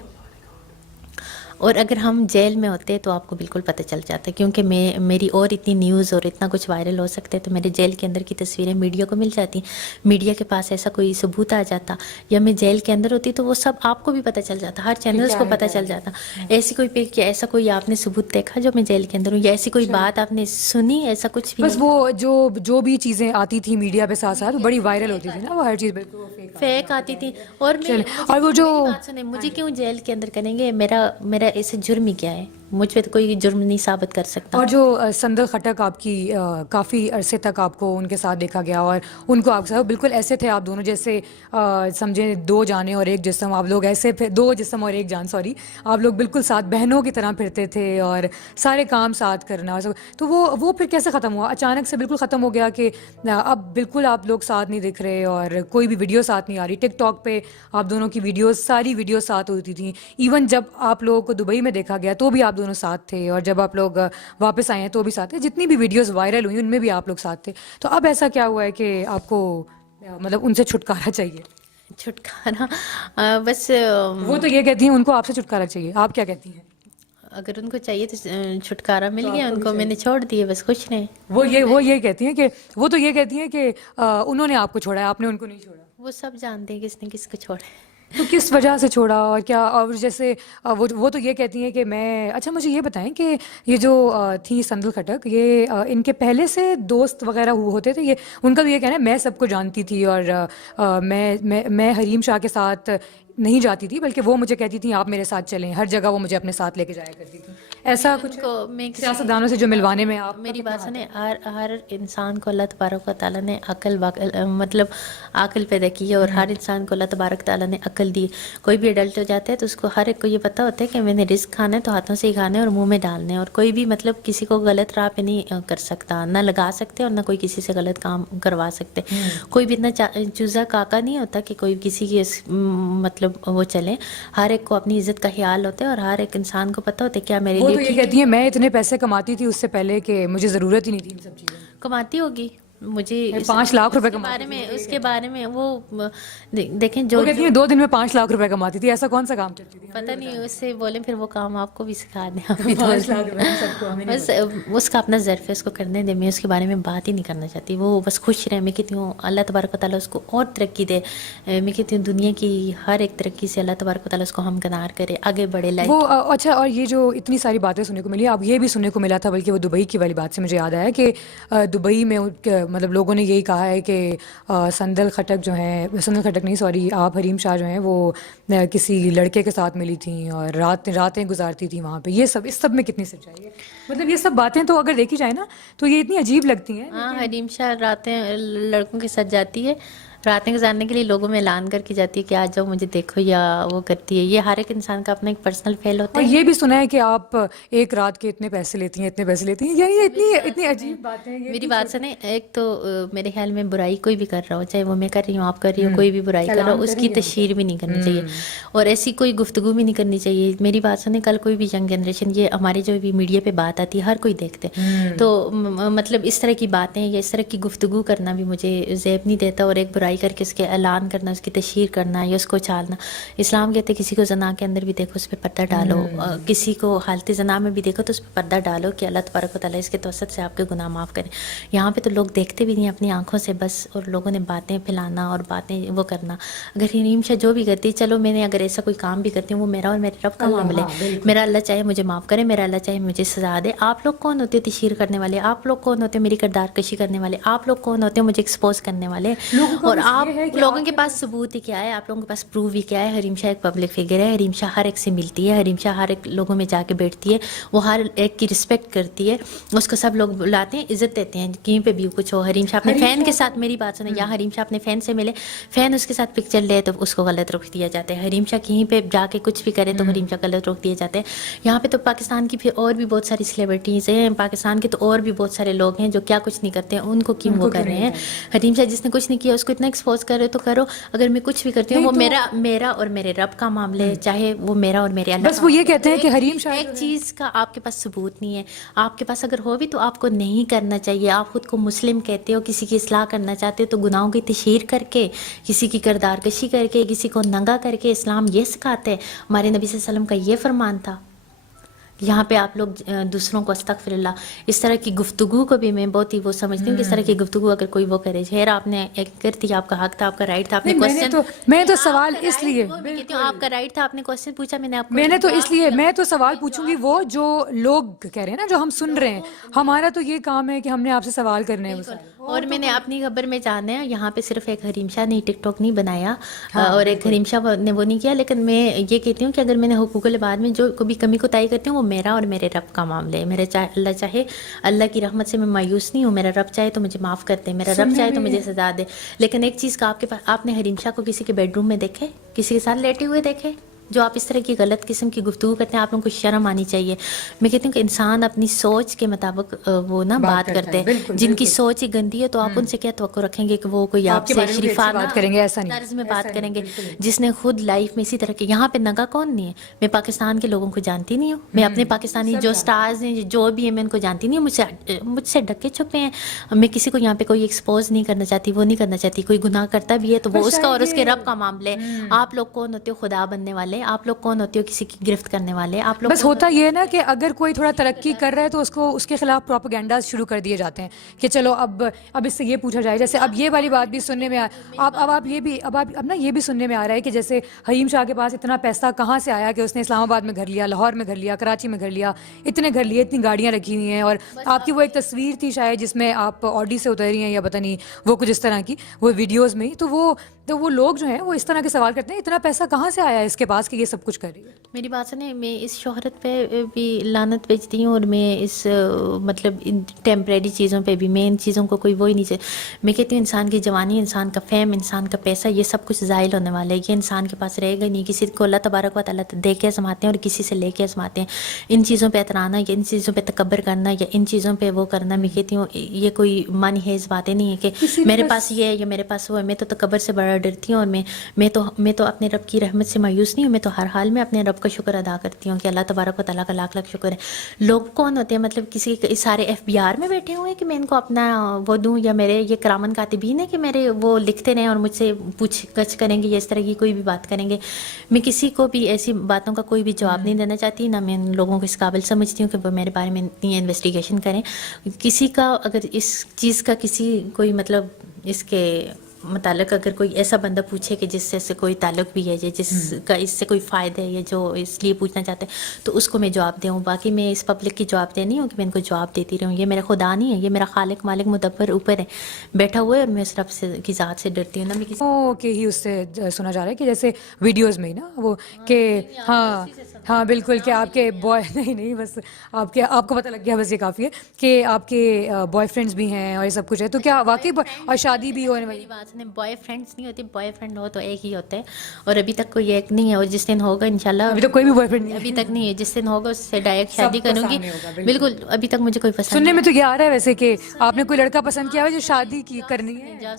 اور اگر ہم جیل میں ہوتے تو آپ کو بالکل پتہ چل جاتا، کیونکہ میری اور اتنی نیوز اور اتنا کچھ وائرل ہو سکتے تو میرے جیل کے اندر کی تصویریں میڈیا کو مل جاتی، میڈیا کے پاس ایسا کوئی ثبوت آ جاتا، یا میں جیل کے اندر ہوتی تو وہ سب آپ کو بھی پتہ چل جاتا، ہر چینلز کو پتہ چل جاتا. ایسی کوئی پک یا ایسا کوئی آپ نے ثبوت دیکھا جو میں جیل کے اندر ہوں، یا ایسی کوئی بات آپ نے سنی، ایسا کچھ بھی؟ بس وہ جو بھی چیزیں آتی تھی میڈیا پہ ساتھ ساتھ بڑی وائرل ہوتی تھی نا، وہ ہر چیز بالکل فیک آتی تھی. اور اور وہ جو مجھے کیوں جیل کے اندر کریں گے، میرا ایسے جرم ہی کیا ہے، مجھ پہ تو کوئی جرم نہیں ثابت کر سکتا. اور جو سندل خٹک آپ کی کافی عرصے تک آپ کو ان کے ساتھ دیکھا گیا، اور ان کو آپ بالکل ایسے تھے آپ دونوں جیسے سمجھیں دو جانیں اور ایک جسم، آپ لوگ ایسے دو جسم اور ایک جان، سوری، آپ لوگ بالکل ساتھ بہنوں کی طرح پھرتے تھے اور سارے کام ساتھ کرنا اور سب. تو وہ پھر کیسے ختم ہوا؟ اچانک سے بالکل ختم ہو گیا کہ اب بالکل آپ لوگ ساتھ نہیں دکھ رہے اور کوئی بھی ویڈیو ساتھ نہیں آ رہی. ٹک ٹاک پہ آپ دونوں کی ویڈیوز، ساری ویڈیوز ساتھ ہوتی تھیں. ایون جب آپ لوگوں کو دبئی میں دیکھا گیا تو بھی آپ دونوں ساتھ تھے، اور جب آپ لوگ واپس آئے ہیں تو بھی ساتھ تھے. جتنی بھی ویڈیوز وائرل ہوئی ان میں بھی آپ لوگ ساتھ تھے. تو اب ایسا کیا ہوا ہے کہ آپ کو مطلب ان سے چھٹکارا چاہیے؟ چھٹکارا بس وہ تو یہ کہتی ہیں ان کو آپ سے چھٹکارا چاہیے، آپ کیا کہتی ہیں؟ اگر ان کو چاہیے تو چھٹکارا مل گیا ان کو، میں نے چھوڑ دیے، بس خوش رہیں. وہ یہ کہتی ہیں کہ وہ تو یہ کہتی ہیں کہ انہوں نے آپ کو چھوڑا ہے، آپ نے ان کو نہیں چھوڑا. وہ سب جانتے ہیں کس نے کس کو چھوڑا. تو کس وجہ سے چھوڑا اور کیا؟ اور جیسے وہ تو یہ کہتی ہیں کہ میں، اچھا مجھے یہ بتائیں کہ یہ جو تھی سندل خٹک، یہ ان کے پہلے سے دوست وغیرہ ہوتے تھے؟ یہ ان کا بھی یہ کہنا ہے میں سب کو جانتی تھی اور میں حریم شاہ کے ساتھ نہیں جاتی تھی، بلکہ وہ مجھے کہتی تھیں آپ میرے ساتھ چلیں، ہر جگہ وہ مجھے اپنے ساتھ لے کے جایا کرتی تھی. ایسا کچھ سیاستدانوں سے جو ملوانے میں آپ، میری بات سنیں، ہر انسان کو اللہ تبارک و تعالیٰ نے مطلب عقل پیدا کی ہے، اور ہر انسان کو اللہ تبارک تعالیٰ نے عقل دی. کوئی بھی ایڈلٹ ہو جاتا ہے تو اس کو ہر ایک کو یہ پتہ ہوتا ہے کہ میں نے رزق کھانا ہے تو ہاتھوں سے ہی کھانا ہے اور منہ میں ڈالنا ہے، اور کوئی بھی مطلب کسی کو غلط راہ پہ نہیں کر سکتا، نہ لگا سکتے اور نہ کوئی کسی سے غلط کام کروا سکتے. کوئی بھی اتنا چوزا کاکا نہیں ہوتا کہ کوئی کسی کی مطلب وہ چلے. ہر ایک کو اپنی عزت کا خیال ہوتا ہے، اور ہر ایک انسان کو پتہ ہوتا ہے کیا میرے لیے. وہ تو یہ کہتی ہیں میں اتنے پیسے کماتی تھی اس سے پہلے کہ مجھے ضرورت ہی نہیں تھی ان سب چیزوں. کماتی ہوگی، مجھے 5 لاکھ روپے اس کے بارے میں وہ دیکھیں، جو کہتی ہیں 2 دن میں 5 لاکھ روپے کماتی تھی. ایسا کون سا کام کرتی تھی؟ پتہ نہیں، اس سے بولیں پھر وہ کام آپ کو بھی سکھا دیں. بس اس کا اپنا ظرف ہے، اس کو کرنے دیں. میں اس کے بارے میں بات ہی نہیں کرنا چاہتی. وہ بس خوش رہے. میں کہتی ہوں اللہ تبارک و تعالیٰ اس کو اور ترقی دے. میں کہتی ہوں دنیا کی ہر ایک ترقی سے اللہ تبارک و تعالیٰ اس کو ہمکنار کرے، آگے بڑھے لائف. وہ اچھا، اور یہ جو اتنی ساری باتیں سننے کو ملی، اب یہ بھی سننے کو ملا تھا، بلکہ وہ دبئی کی والی بات سے مجھے یاد آیا کہ دبئی میں مطلب لوگوں نے یہی کہا ہے کہ سندل خٹک نہیں سوری، آپ حریم شاہ جو ہیں وہ کسی لڑکے کے ساتھ ملی تھیں اور راتیں گزارتی تھیں وہاں پہ. اس سب میں کتنی سچائی ہے؟ مطلب یہ سب باتیں تو اگر دیکھی جائے نا تو یہ اتنی عجیب لگتی ہیں. ہاں، حریم شاہ راتیں لڑکوں کے ساتھ جاتی ہے، راتیں گزارنے کے لیے لوگوں میں اعلان کر کے جاتی ہے کہ آ جاؤ مجھے دیکھو، یا وہ کرتی ہے. یہ ہر ایک انسان کا اپنا ایک پرسنل فیل ہوتا ہے. اور یہ بھی سنا ہے کہ آپ ایک رات کے اتنے پیسے لیتی ہیں. یعنی اتنی عجیب باتیں. میری بات سنیں، ایک تو میرے خیال میں برائی کوئی بھی کر رہا ہو، چاہے وہ میں کر رہی ہوں، آپ کر رہی ہو، کوئی بھی برائی کر رہا ہو، اس کی تشہیر بھی نہیں کرنی چاہیے، اور ایسی کوئی گفتگو بھی نہیں کرنی چاہیے. میری بات سنیں، کل کوئی بھی ینگ جنریشن، یہ ہمارے جو بھی میڈیا پہ بات آتی ہے ہر کوئی دیکھتے، تو مطلب اس طرح کی باتیں یا اس طرح کی گفتگو کرنا بھی مجھے زیب نہیں دیتا. اور ایک برائی کر کے اس کے اعلان کرنا، اس کی تشہیر کرنا یا اس کو چالنا. اسلام کہتے کسی کو زنا کے اندر بھی دیکھو اس پہ پردہ ڈالو، کسی کو حالت زنا میں بھی دیکھو تو اس پہ پردہ ڈالو کہ اللہ تبارک و تعالیٰ اس کے توسط سے آپ کے گناہ معاف کریں. یہاں پہ تو لوگ دیکھتے بھی نہیں اپنی آنکھوں سے بس، اور لوگوں نے باتیں پھیلانا اور باتیں وہ کرنا. اگر حریم شاہ جو بھی کرتی، چلو میں نے اگر ایسا کوئی کام بھی کرتی ہوں وہ میرا اور میرے رب کا معاملہ ہے. میرا اللہ چاہے مجھے معاف کرے، میرا اللہ چاہے مجھے سزا دے. آپ لوگ کون ہوتے تشہیر کرنے والے؟ آپ لوگ کون ہوتے میری کردار کشی کرنے والے؟ آپ لوگ کون ہوتے مجھے ایکسپوز کرنے والے؟ اور آپ لوگوں کے پاس ثبوت ہی کیا ہے؟ آپ لوگوں کے پاس پروف ہی کیا ہے؟ حریم شاہ ایک پبلک فگر ہے، حریم شاہ ہر ایک سے ملتی ہے، حریم شاہ ہر ایک لوگوں میں جا کے بیٹھتی ہے، وہ ہر ایک کی رسپیکٹ کرتی ہے، اس کو سب لوگ بلاتے ہیں، عزت دیتے ہیں کہیں پہ بھی کچھ ہو. حریم شاہ اپنے فین کے ساتھ، میری بات سنیں، یا حریم شاہ اپنے فین سے ملے، فین اس کے ساتھ پکچر لے تو اس کو غلط رخ دیا جاتا ہے. حریم شاہ کہیں پہ جا کے کچھ بھی کرے تو حریم شاہ غلط رخ دیے جاتے ہیں. یہاں پہ تو پاکستان کی پھر اور بھی بہت ساری سیلیبریٹیز ہیں، پاکستان کے تو اور بھی بہت سارے لوگ ہیں جو کیا کچھ نہیں کرتے ہیں، ان کو کیوں وہ کر رہے ہیں؟ حریم شاہ جس نے کچھ نہیں کیا اس کو اتنا ایکسپوز کر رہے تو کرو. اگر میں کچھ بھی کرتی ہوں وہ میرا اور میرے رب کا معاملہ ہے، چاہے وہ میرا اور میرے اللہ. بس وہ یہ کہتے ہیں کہ حریم شاہ ایک چیز کا آپ کے پاس ثبوت نہیں ہے. آپ کے پاس اگر ہو بھی تو آپ کو نہیں کرنا چاہیے. آپ خود کو مسلم کہتے ہو، کسی کی اصلاح کرنا چاہتے ہو تو گناہوں کی تشہیر کر کے، کسی کی کردار کشی کر کے، کسی کو ننگا کر کے. اسلام یہ سکھاتے ہیں، ہمارے نبی صلی اللہ علیہ وسلم کا یہ فرمان تھا. یہاں پہ آپ لوگ دوسروں کو استغفر اللہ اس طرح کی گفتگو کو بھی میں بہت ہی وہ سمجھتی ہوں کہ اس طرح کی گفتگو اگر کوئی وہ کرے خیر آپ نے ایک کرتی آپ کا حق تھا آپ کا رائٹ تھا آپ نے کوشچن میں تو سوال اس لیے کہتی ہوں آپ کا رائٹ تھا آپ نے کوشچن پوچھا میں نے آپ کو میں نے تو اس لیے میں تو سوال پوچھوں گی وہ جو لوگ کہہ رہے ہیں نا جو ہم سن رہے ہیں ہمارا تو یہ کام ہے کہ ہم نے آپ سے سوال کرنے ہیں اور میں نے اپنی خبر میں جانا ہے یہاں پہ صرف ایک حریم شاہ نے ٹک ٹاک نہیں بنایا اور ایک حریم شاہ نے وہ نہیں کیا لیکن میں یہ کہتی ہوں کہ اگر میں نے حقوق العباد میں جو کبھی کمی کوتاہی کرتی ہوں وہ میرا اور میرے رب کا معاملہ ہے میرے اللہ چاہے اللہ کی رحمت سے میں مایوس نہیں ہوں میرا رب چاہے تو مجھے معاف کر دے میرا رب چاہے تو مجھے سزا دے لیکن ایک چیز کا آپ کے پاس آپ نے حریم شاہ کو کسی کے بیڈ روم میں دیکھے کسی کے ساتھ لیٹے ہوئے دیکھے جو آپ اس طرح کی غلط قسم کی گفتگو کرتے ہیں آپ لوگوں کو شرم آنی چاہیے میں کہتی ہوں کہ انسان اپنی سوچ کے مطابق وہ نا بات کرتے ہیں جن کی سوچ ہی گندی ہے تو آپ ان سے کیا توقع رکھیں گے کہ وہ کوئی آپ سے شریفانہ بات کریں گے ایسا نہیں طرز میں بات کریں گے جس نے خود لائف میں اسی طرح کے یہاں پہ نگا کون نہیں ہے میں پاکستان کے لوگوں کو جانتی نہیں ہوں میں اپنے پاکستانی جو سٹارز ہیں جو بھی ہیں میں ان کو جانتی نہیں ہوں مجھ سے ڈکے چھپے ہیں میں کسی کو یہاں پہ کوئی ایکسپوز نہیں کرنا چاہتی وہ نہیں کرنا چاہتی کوئی گناہ کرتا بھی ہے تو وہ اس کا اور اس کے رب کا معاملہ ہے آپ لوگ کون ہوتے ہو خدا بننے والے آپ لوگ کون ہوتے ہو کسی کی گرفت کرنے والے آپ لوگ بس ہوتا یہ ہے نا کہ اگر کوئی تھوڑا ترقی کر رہا ہے تو اس کے خلاف پروپیگنڈاز شروع کر دیے جاتے ہیں کہ چلو اب اس سے یہ پوچھا جائے جیسے اب یہ والی بات بھی سننے میں اب نا یہ بھی سننے میں آ رہا ہے کہ جیسے حریم شاہ کے پاس اتنا پیسہ کہاں سے آیا کہ اس نے اسلام آباد میں گھر لیا لاہور میں گھر لیا کراچی میں گھر لیا اتنے گھر لیے اتنی گاڑیاں رکھی ہوئی ہیں اور آپ کی وہ ایک تصویر تھی شاید جس میں آپ آڈی سے اتری ہیں یا پتہ نہیں وہ کچھ اس طرح کی وہ ویڈیوز میں ہی تو وہ لوگ جو ہیں وہ اس طرح کے سوال کرتے ہیں اتنا پیسہ کہاں سے آیا ہے اس کے پاس کہ یہ سب کچھ کر رہی ہے میری بات سنیں میں اس شہرت پہ بھی لعنت بھیجتی ہوں اور میں اس مطلب ان ٹیمپریری چیزوں پہ بھی میں ان چیزوں کو کوئی وہی نہیں چاہتی میں کہتی ہوں انسان کی جوانی انسان کا فیم انسان کا پیسہ یہ سب کچھ زائل ہونے والا ہے یہ انسان کے پاس رہے گا نہیں کسی کو اللہ تبارک و تعالیٰ دے کے آزماتے ہیں اور کسی سے لے کے آزماتے ہیں ان چیزوں پہ اترانا یا ان چیزوں پہ تکبر کرنا یا ان چیزوں پہ وہ کرنا میں کہتی ہوں یہ کوئی مانی حیز باتیں نہیں ہے کہ میرے پاس یہ ہے یا میرے پاس وہ ہے میں تو تکبر سے بڑا ڈرتی ہوں اور میں تو اپنے رب کی رحمت سے مایوس نہیں ہوں میں تو ہر حال میں اپنے رب کا شکر ادا کرتی ہوں کہ اللہ تبارک و تعالیٰ کا لاکھ لاکھ شکر ہے لوگ کون ہوتے ہیں مطلب کسی سارے FBR میں بیٹھے ہوئے ہیں کہ میں ان کو اپنا وہ دوں یا میرے یہ کرامن کاتبین ہے کہ میرے وہ لکھتے رہیں اور مجھ سے پوچھ گچھ کریں گے یا اس طرح کی کوئی بھی بات کریں گے میں کسی کو بھی ایسی باتوں کا کوئی بھی جواب نہیں دینا چاہتی نہ میں ان لوگوں کو اس قابل سمجھتی ہوں کہ وہ میرے بارے میں اتنی انویسٹیگیشن کریں کسی کا اگر اس چیز کا کسی کوئی مطلب اس کے متعلق اگر کوئی ایسا بندہ پوچھے کہ جس سے کوئی تعلق بھی ہے یا جس کا اس سے کوئی فائدہ ہے یا جو اس لیے پوچھنا چاہتے ہیں تو اس کو میں جواب دوں باقی میں اس پبلک کی جواب دے نہیں ہوں کہ میں ان کو جواب دیتی رہوں یہ میرا خدا نہیں ہے یہ میرا خالق مالک مدبر اوپر ہے بیٹھا ہوا ہے اور میں اس رب سے کی ذات سے ڈرتی ہوں نا میں کہ ہی اس سے سنا جا رہا ہے کہ جیسے ویڈیوز میں ہی نا وہ کہ ہاں بالکل کہ آپ کے نہیں بس آپ کو پتہ لگ گیا بس یہ کافی ہے کہ آپ کے بوائے فرینڈس بھی ہیں اور یہ سب کچھ ہے تو کیا واقعی اور شادی بھی ہونے والی بات نہیں بوائے فرینڈس نہیں ہوتی بوائے فرینڈ ہو تو ایک ہی ہوتا ہے اور ابھی تک کوئی ایک نہیں ہے اور جس دن ہوگا انشاءاللہ ابھی تو کوئی بھی بوائے فرینڈ ابھی تک نہیں ہے جس دن ہوگا اس سے ڈائریکٹ شادی کروں گی بالکل ابھی تک مجھے کوئی پسند سننے میں تو یہ آ رہا ہے ویسے کہ آپ نے کوئی لڑکا پسند کیا ہے جو شادی کی کرنی ہے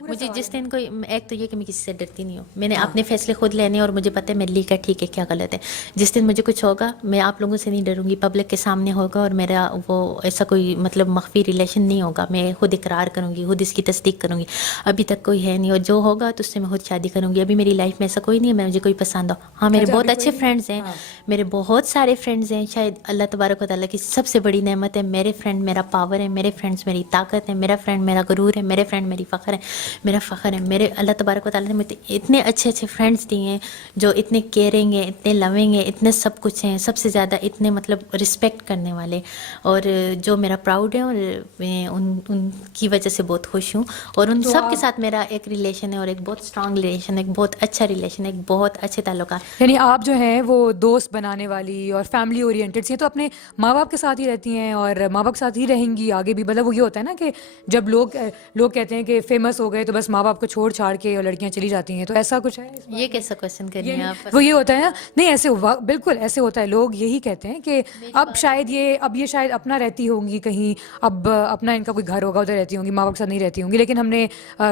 مجھے جس دن کوئی ایک تو یہ کہ میں کسی سے ڈرتی نہیں ہوں میں نے اپنے فیصلے خود لینے اور مجھے پتہ ہے میرے لیے کیا ٹھیک ہے کیا غلط ہے جس دن مجھے کچھ ہوگا میں آپ لوگوں سے نہیں ڈروں گی پبلک کے سامنے ہوگا اور میرا وہ ایسا کوئی مطلب مخفی ریلیشن نہیں ہوگا میں خود اقرار کروں گی خود اس کی تصدیق کروں گی ابھی تک کوئی ہے نہیں اور جو ہوگا تو اس سے میں خود شادی کروں گی ابھی میری لائف میں ایسا کوئی نہیں ہے مجھے کوئی پسند ہو ہاں میرے بہت اچھے فرینڈز ہیں میرے بہت سارے فرینڈز ہیں شاید اللہ تبارک و تعالیٰ کی سب سے بڑی نعمت ہے میرے فرینڈ میرا پاور ہے میرے فرینڈز میری طاقت ہے میرا فرینڈ میرا غرور ہے میرے فرینڈ میری فخر ہے میرا فخر ہے میرے اللہ تبارک و تعالیٰ نے مجھے اتنے اچھے اچھے فرینڈز دیے ہیں جو اتنے کیئرنگ ہیں اتنے لونگ ہیں اتنے سب کچھ ہیں سب سے زیادہ اتنے مطلب رسپیکٹ کرنے والے اور جو میرا پراؤڈ ہے اور میں ان کی وجہ سے بہت خوش ہوں اور ان سب کے ساتھ میرا ایک ریلیشن ہے اور ایک بہت اسٹرانگ ریلیشن ایک بہت اچھا ریلیشن ایک بہت اچھے تعلقات یعنی آپ جو ہیں وہ دوست بنانے والی اور فیملی اورینٹڈ سی ہیں تو اپنے ماں باپ کے ساتھ ہی رہتی ہیں اور ماں باپ کے ساتھ ہی رہیں گی آگے بھی مطلب وہ یہ ہوتا ہے نا کہ جب لوگ کہتے ہیں کہ فیمس ہو گئے تو بس ماں باپ کو چھوڑ چھاڑ کے اور لڑکیاں چلی جاتی ہیں تو ایسا کچھ ہے یہ کیسا کوشچن کر رہی ہیں آپ وہ یہ ہوتا ہے نا نہیں ایسے بالکل ایسے ہوتا ہے لوگ یہی کہتے ہیں کہ اب یہ شاید اپنا رہتی ہوں گی کہیں اب اپنا ان کا کوئی گھر ہوگا ادھر رہتی ہوں گی ماں باپ کے ساتھ نہیں رہتی ہوں گی لیکن ہم نے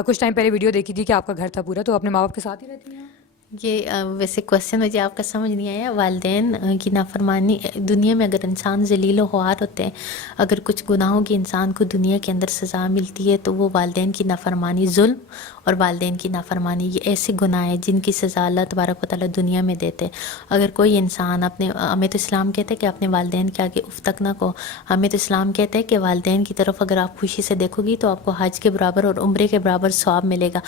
کچھ ٹائم پہلے ویڈیو دیکھی تھی کہ آپ کا گھر تھا پورا تو اپنے ماں باپ کے ساتھ ہی رہتی ہیں یہ ویسے کوشچن مجھے آپ کا سمجھ نہیں آیا. والدین کی نافرمانی دنیا میں اگر انسان ذلیل و خوار ہوتے ہیں, اگر کچھ گناہوں کی انسان کو دنیا کے اندر سزا ملتی ہے تو وہ والدین کی نافرمانی, ظلم اور والدین کی نافرمانی, یہ ایسے گناہ ہیں جن کی سزا اللہ تبارک و تعالیٰ دنیا میں دیتے ہیں. اگر کوئی انسان اپنے, ہمیں تو اسلام کہتے ہیں کہ اپنے والدین کے آگے اف تک نہ کو. ہمیں تو اسلام کہتے ہیں کہ والدین کی طرف اگر آپ خوشی سے دیکھو گی تو آپ کو حج کے برابر اور عمرے کے برابر ثواب ملے گا.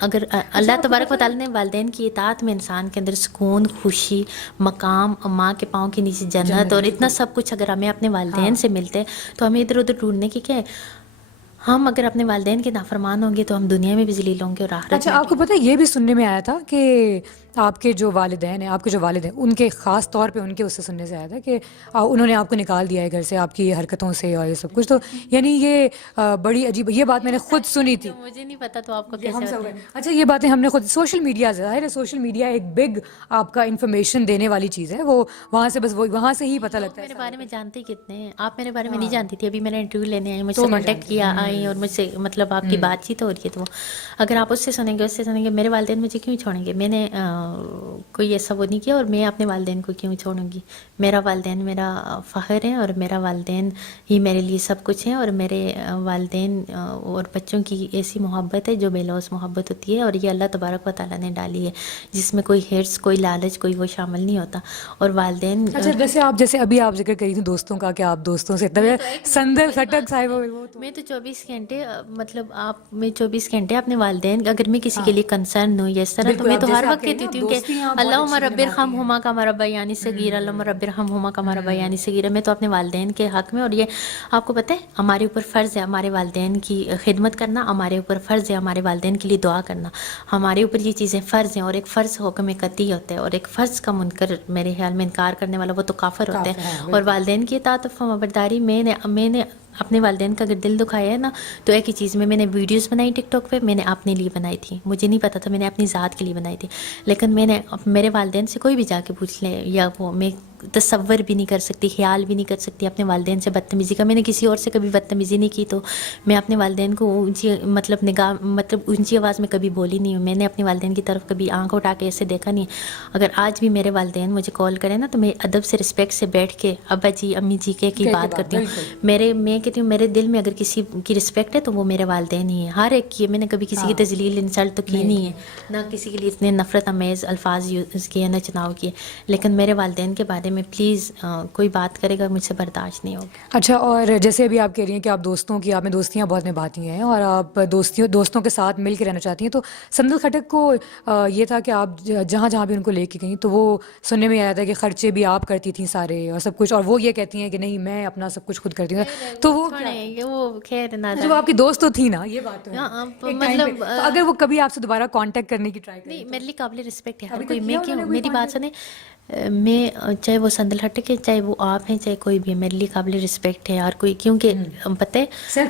اگر اللہ تبارک و تعالیٰ نے والدین کی اطاعت میں انسان کے اندر سکون, خوشی, مقام, ماں کے پاؤں کے نیچے جنت اور اتنا سب کچھ اگر ہمیں اپنے والدین سے ملتے تو ہمیں ادھر ادھر ڈھونڈنے کی کیا ہے. ہم اگر اپنے والدین کے نافرمان ہوں گے تو ہم دنیا میں بھی ذلیل ہوں گے اور آخرت اچھا میں آپ کو پتہ ہے یہ بھی سننے میں آیا تھا کہ آپ کے جو والدین ہیں, آپ کے جو والد ہیں, ان کے خاص طور پہ ان کے اس سے سننے سے آیا تھا کہ انہوں نے آپ کو نکال دیا ہے گھر سے آپ کی حرکتوں سے اور یہ سب کچھ. تو یعنی یہ بڑی عجیب, یہ بات میں نے خود سنی تھی. مجھے نہیں پتا تو آپ کو یہ ہم کیسے سب ہوتا ہے. اچھا یہ باتیں ہم نے خود سوشل میڈیا سے, ظاہر ہے سوشل میڈیا ایک بگ آپ کا انفارمیشن دینے والی چیز ہے, وہ وہاں سے بس وہاں سے ہی پتہ لگتا ہے. میرے بارے میں جانتے کتنے ہیں آپ؟ میرے بارے میں نہیں جانتی تھی. ابھی میں نے انٹرویو لینے آئی, مجھ سے کانٹیکٹ کیا آئی اور مجھ سے مطلب آپ کی بات چیت ہو رہی ہے. تو اگر آپ اس سے سنیں گے, اس سے سنیں گے, میرے والدین مجھے کیوں چھوڑیں گے؟ میں نے کوئی ایسا وہ نہیں کیا اور میں اپنے والدین کو کیوں چھوڑوں گی؟ میرا والدین میرا فخر ہے اور میرا والدین ہی میرے لیے سب کچھ ہیں. اور میرے والدین اور بچوں کی ایسی محبت ہے جو بے لوث محبت ہوتی ہے, اور یہ اللہ تبارک و تعالیٰ نے ڈالی ہے جس میں کوئی حرص, کوئی لالچ, کوئی وہ شامل نہیں ہوتا. اور والدین اچھا جیسے ابھی آپ ذکر کری تھی دوستوں کا کہ آپ دوستوں سے سندر خٹک صاحب میں تو 24 گھنٹے مطلب آپ میں 24 گھنٹے اپنے والدین, اگر میں کسی کے لیے کنسرن ہوں یا اس طرح, تو میں تو ہر وقت کہتی ہوں کہ اللہم رب ارحمہما کما ربیانی صغیرا, اللہم رب ارحمہما کما ربیانی صغیرا. میں تو اپنے والدین کے حق میں, اور یہ آپ کو پتہ ہے ہمارے اوپر فرض ہے ہمارے والدین کی خدمت کرنا, ہمارے اوپر فرض ہے ہمارے والدین کے لیے دعا کرنا, ہمارے اوپر یہ چیزیں فرض ہیں. اور ایک فرض حکم قطعی ہوتا ہے اور ایک فرض کا منکر میرے خیال میں انکار کرنے والا وہ تو کافر ہوتے ہیں. اور والدین کی اطاعت و فرمانبرداری میں نے اپنے والدین کا اگر دل دکھایا ہے نا, تو ایک ہی چیز میں نے ویڈیوز بنائی ٹک ٹاک پہ, میں نے اپنے لیے بنائی تھی. مجھے نہیں پتا تھا, میں نے اپنی ذات کے لیے بنائی تھی. لیکن میں نے میرے والدین سے کوئی بھی جا کے پوچھ لے, یا وہ میں تصور بھی نہیں کر سکتی, خیال بھی نہیں کر سکتی اپنے والدین سے بدتمیزی کا. میں نے کسی اور سے کبھی بدتمیزی نہیں کی, تو میں اپنے والدین کو اونچی اونچی آواز میں کبھی بولی نہیں ہوں. میں نے اپنے والدین کی طرف کبھی آنکھ اٹھا کے ایسے دیکھا نہیں. اگر آج بھی میرے والدین مجھے کال کریں نا, تو میں ادب سے رسپیکٹ سے بیٹھ کے ابا جی امی جی کی بات کرتی ہوں. میں کہتی ہوں میرے دل میں اگر کسی کی رسپیکٹ ہے تو وہ میرے والدین ہی ہیں, ہر ایک کی. میں نے کبھی کسی کی تذلیل انسلٹ تو کی نہیں ہے, نہ کسی کے لیے اتنے نفرت امیز الفاظ یوز کیے, نہ چناؤ کیے. لیکن میرے والدین کے بارے میں پلیز کوئی بات کرے گا مجھ سے برداشت نہیں ہوگا. اچھا, اور جیسے ابھی آپ کہہ رہی ہیں کہ آپ نے دوستیاں بہت نبھاتی ہیں اور آپ دوستوں کے ساتھ مل کے رہنا چاہتی ہیں, تو سندل خٹک کو یہ تھا کہ آپ جہاں جہاں بھی ان کو لے کے گئیں تو وہ سننے میں آیا تھا کہ خرچے بھی آپ کرتی تھیں سارے اور سب کچھ, اور وہ یہ کہتی ہیں کہ نہیں میں اپنا سب کچھ خود کرتی ہوں. تو وہ خیر نہ جو آپ کی دوست تو تھی نا, یہ بات تو ہے مطلب اگر وہ کبھی آپ سے دوبارہ کانٹیکٹ کرنے کی ٹرائی کریں نہیں, میرے لیے قابل رسپیکٹ ہے ہر کوئی. میں کیوں, میری بات سنیں, میں چاہے وہ سندل ہٹک ہے, چاہے وہ آپ ہیں, چاہے کوئی بھی ہے, میرے لیے قابل رسپیکٹ ہے ہر کوئی. کیونکہ پتہ ہے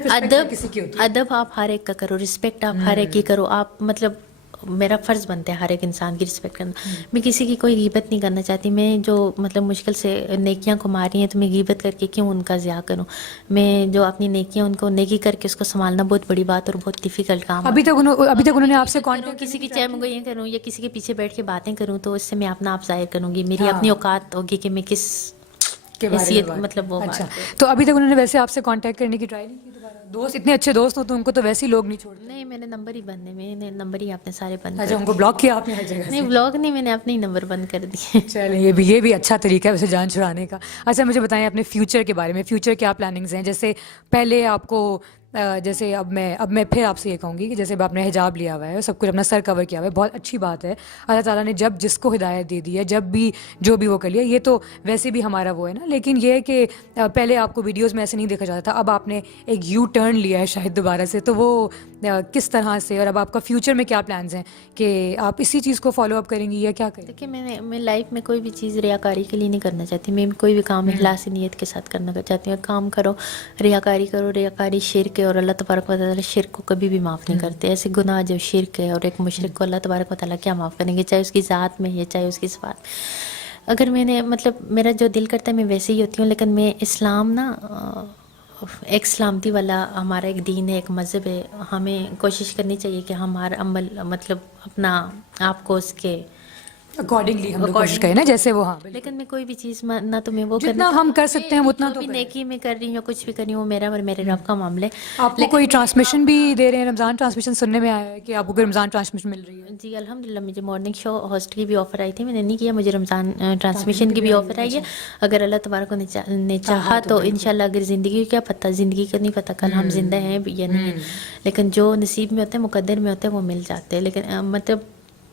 ادب آپ ہر ایک کا کرو, رسپیکٹ آپ ہر ایک کی کرو. آپ مطلب میرا فرض بنتا ہے ہر ایک انسان کی رسپیکٹ کرنا. میں کسی کی کوئی غیبت نہیں کرنا چاہتی. میں جو مطلب مشکل سے نیکیاں کما رہی ہیں تو میں غیبت کر کے کیوں ان کا ضیاع کروں؟ میں جو اپنی نیکیاں ان کو نیکی کر کے اس کو سنبھالنا بہت بڑی بات اور بہت ڈیفیکلٹ کام ہے. ابھی تک انہوں نے آپ سے کانٹیکٹ کسی کی چاہے میں یہ کروں یا کسی کے پیچھے بیٹھ کے باتیں کروں تو اس سے میں اپنا آپ ظاہر کروں گی. میری اپنی اوقات ہوگی کہ میں کس حیثیت مطلب وہ. اچھا, تو ابھی تک انہوں نے ویسے آپ سے کانٹیکٹ کرنے کی ٹرائی نہیں کی دوبارہ؟ دوست اتنے اچھے دوست ہو تو ان کو تو ویسے ہی لوگ نہیں چھوڑتے. نہیں, میں نے نمبر ہی بند ہے, میں نے نمبر ہی اپنے سارے بند. اچھا, ان کو بلاک کیا آپ نے ہر جگہ؟ نہیں بلاک نہیں, میں نے اپنے ہی نمبر بند کر دیے. چلیں, یہ بھی اچھا طریقہ ہے ویسے جان چھڑانے کا. اچھا مجھے بتائیں اپنے فیوچر کے بارے میں, فیوچر کیا پلاننگز ہیں؟ جیسے پہلے آپ کو جیسے اب میں پھر آپ سے یہ کہوں گی کہ جیسے آپ نے حجاب لیا ہوا ہے, سب کچھ اپنا سر کور کیا ہوا ہے, بہت اچھی بات ہے. اللہ تعالیٰ نے جب جس کو ہدایت دے دی ہے, جب بھی جو بھی وہ کر لیا, یہ تو ویسے بھی ہمارا وہ ہے نا. لیکن یہ ہے کہ پہلے آپ کو ویڈیوز میں ایسے نہیں دیکھا جاتا تھا, اب آپ نے ایک یو ٹرن لیا ہے شاید دوبارہ سے, تو وہ کس طرح سے, اور اب آپ کا فیوچر میں کیا پلانز ہیں کہ آپ اسی چیز کو فالو اپ کریں گی یا کیا کریں گی؟ دیکھیے میں لائف میں کوئی بھی چیز ریاکاری کے لیے نہیں کرنا چاہتی. میں کوئی بھی کام اخلاص نیت کے ساتھ کرنا چاہتی ہوں. کام کرو ریاکاری کرو, ریاکاری شرک ہے اور اللہ تبارک و تعالیٰ شرک کو کبھی بھی معاف نہیں کرتے. ایسے گناہ جو شرک ہے اور ایک مشرک کو اللہ تبارک و تعالیٰ کیا معاف کریں گے, چاہے اس کی ذات میں ہے چاہے اس کی صفات. اگر میں نے مطلب میرا جو دل کرتا ہے میں ویسے ہی ہوتی ہوں. لیکن میں اسلام نا ایک سلامتی والا ہمارا ایک دین ہے, ایک مذہب ہے. ہمیں کوشش کرنی چاہیے کہ ہمارا عمل مطلب اپنا آپ کو اس کے اکارڈنگلی ہم لوگ کوشش کریں نا جیسے وہ. ہاں لیکن میں کوئی بھی چیز نہ تو میں وہ جتنا ہم کر سکتے ہیں اتنا تو بھی نیکی میں کر رہی ہوں, کچھ بھی کر رہی ہوں, میرا اور میرے رب کا معاملہ. آپ کو کوئی ٹرانسمیشن بھی دے رہے ہیں رمضان ٹرانسمیشن؟ سننے میں آیا ہے کہ آپ کو کوئی رمضان ٹرانسمیشن مل رہی ہے. جی الحمدللہ مجھے مارننگ شو ہوسٹ کی بھی آفر آئی تھی, میں نے نہیں کیا, مجھے رمضان ٹرانسمیشن کی بھی آفر آئی ہے. اگر اللہ تبارک نے چاہا تو انشاءاللہ, اگر زندگی کیا پتہ, زندگی کا نہیں پتہ کل ہم زندہ ہیں یا نہیں ہیں, لیکن جو نصیب میں ہوتے ہیں, مقدر میں ہوتے ہیں, وہ مل جاتے ہیں. لیکن مطلب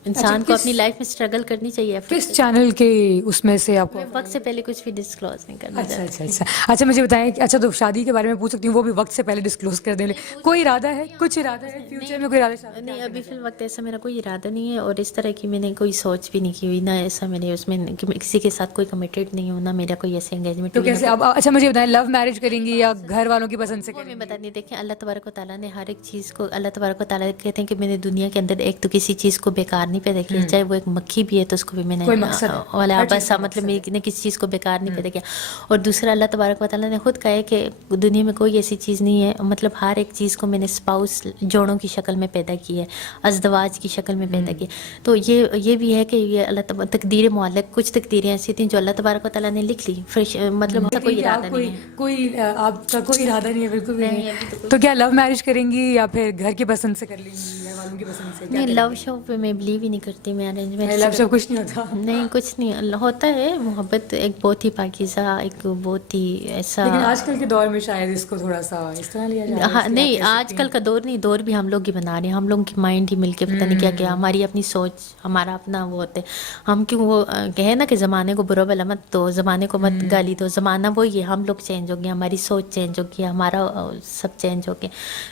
انسان کو اپنی لائف میں اسٹرگل کرنی چاہیے. کس چینل کے اس میں سے آپ کو؟ وقت سے پہلے کچھ بھی ڈسکلوز نہیں کرنا چاہتی. اچھا مجھے بتائیں کہ اچھا تو شادی کے بارے میں پوچھ سکتی ہوں, وہ بھی وقت سے پہلے ڈسکلوز کر دیں. کوئی ارادہ ہے, کچھ ارادہ ہے فیوچر میں, کوئی ارادہ؟ نہیں, ابھی فی الوقت ایسا میرا کوئی ارادہ نہیں ہے, اور اس طرح کی میں نے کوئی سوچ بھی نہیں کی ہوئی, نہ ایسا میرے اس میں کہ میں کسی کے ساتھ کوئی کمیٹیڈ نہیں ہوں, نہ میرا کوئی ایسے انگیجمنٹ. تو کیسے آپ؟ اچھا مجھے بتائیں, لو میرج کریں گی یا گھر والوں کی پسند سے کریں گی؟ میں بتا نہیں, دیکھیں اللہ تبارک و تعالیٰ نے ہر ایک چیز کو, اللہ تبارک و تعالیٰ کہتے ہیں کہ میں نے دنیا کے اندر ایک تو کسی چیز کو بیکار نہیں پیدا کیا, چاہے وہ ایک مکھی بھی ہے تو اس کو بھی میں نے بس مطلب میں نے کسی چیز کو بیکار نہیں پیدا کیا. اور دوسرا اللہ تبارک و تعالیٰ نے خود کہا ہے کہ دنیا میں کوئی ایسی چیز نہیں ہے, مطلب ہر ایک چیز کو میں نے اسپاؤس جوڑوں کی شکل میں پیدا کی ہے, ازدواج کی شکل میں پیدا کی. تو یہ بھی ہے کہ یہ اللہ تقدیر معلق, کچھ تقدیریں ایسی تھیں جو اللہ تبارک و تعالیٰ نے لکھ لی, فریش مطلب کوئی ارادہ نہیں ہے. کوئی آپ کا کوئی ارادہ نہیں ہے بالکل بھی نہیں. تو کیا لو میرج کریں گی یا پھر گھر کی پسند سے کر لیں گی, گھر والوں کی پسند سے؟ نہیں, لو شو پہ میں بلیو ہی نہیں کرتی, میں ارینجمنٹ لو شو کچھ نہیں ہوتا. نہیں, کچھ نہیں ہوتا ہے. محبت ایک بہت ہی پاکیزہ, ایک بہت ہی ایسا, لیکن آج کل کے دور میں شاید اس کو تھوڑا سا اس طرح لیا جائے. ہاں نہیں, آج کل کا دور نہیں, دور بھی ہم لوگ ہی بنا رہے ہیں. ہم لوگوں کی مائنڈ ہی مل کے پتہ نہیں کیا کیا, ہماری اپنی سوچ, ہمارا اپنا وہ ہوتے. ہم کیوں وہ کہیں نا کہ زمانے کو برا بلا مت دو, زمانے کو مت گالی دو, زمانہ وہی ہے, ہم لوگ چینج ہو گئے, ہماری سوچ چینج ہو گئی, ہمارا سب چینج ہو گیا.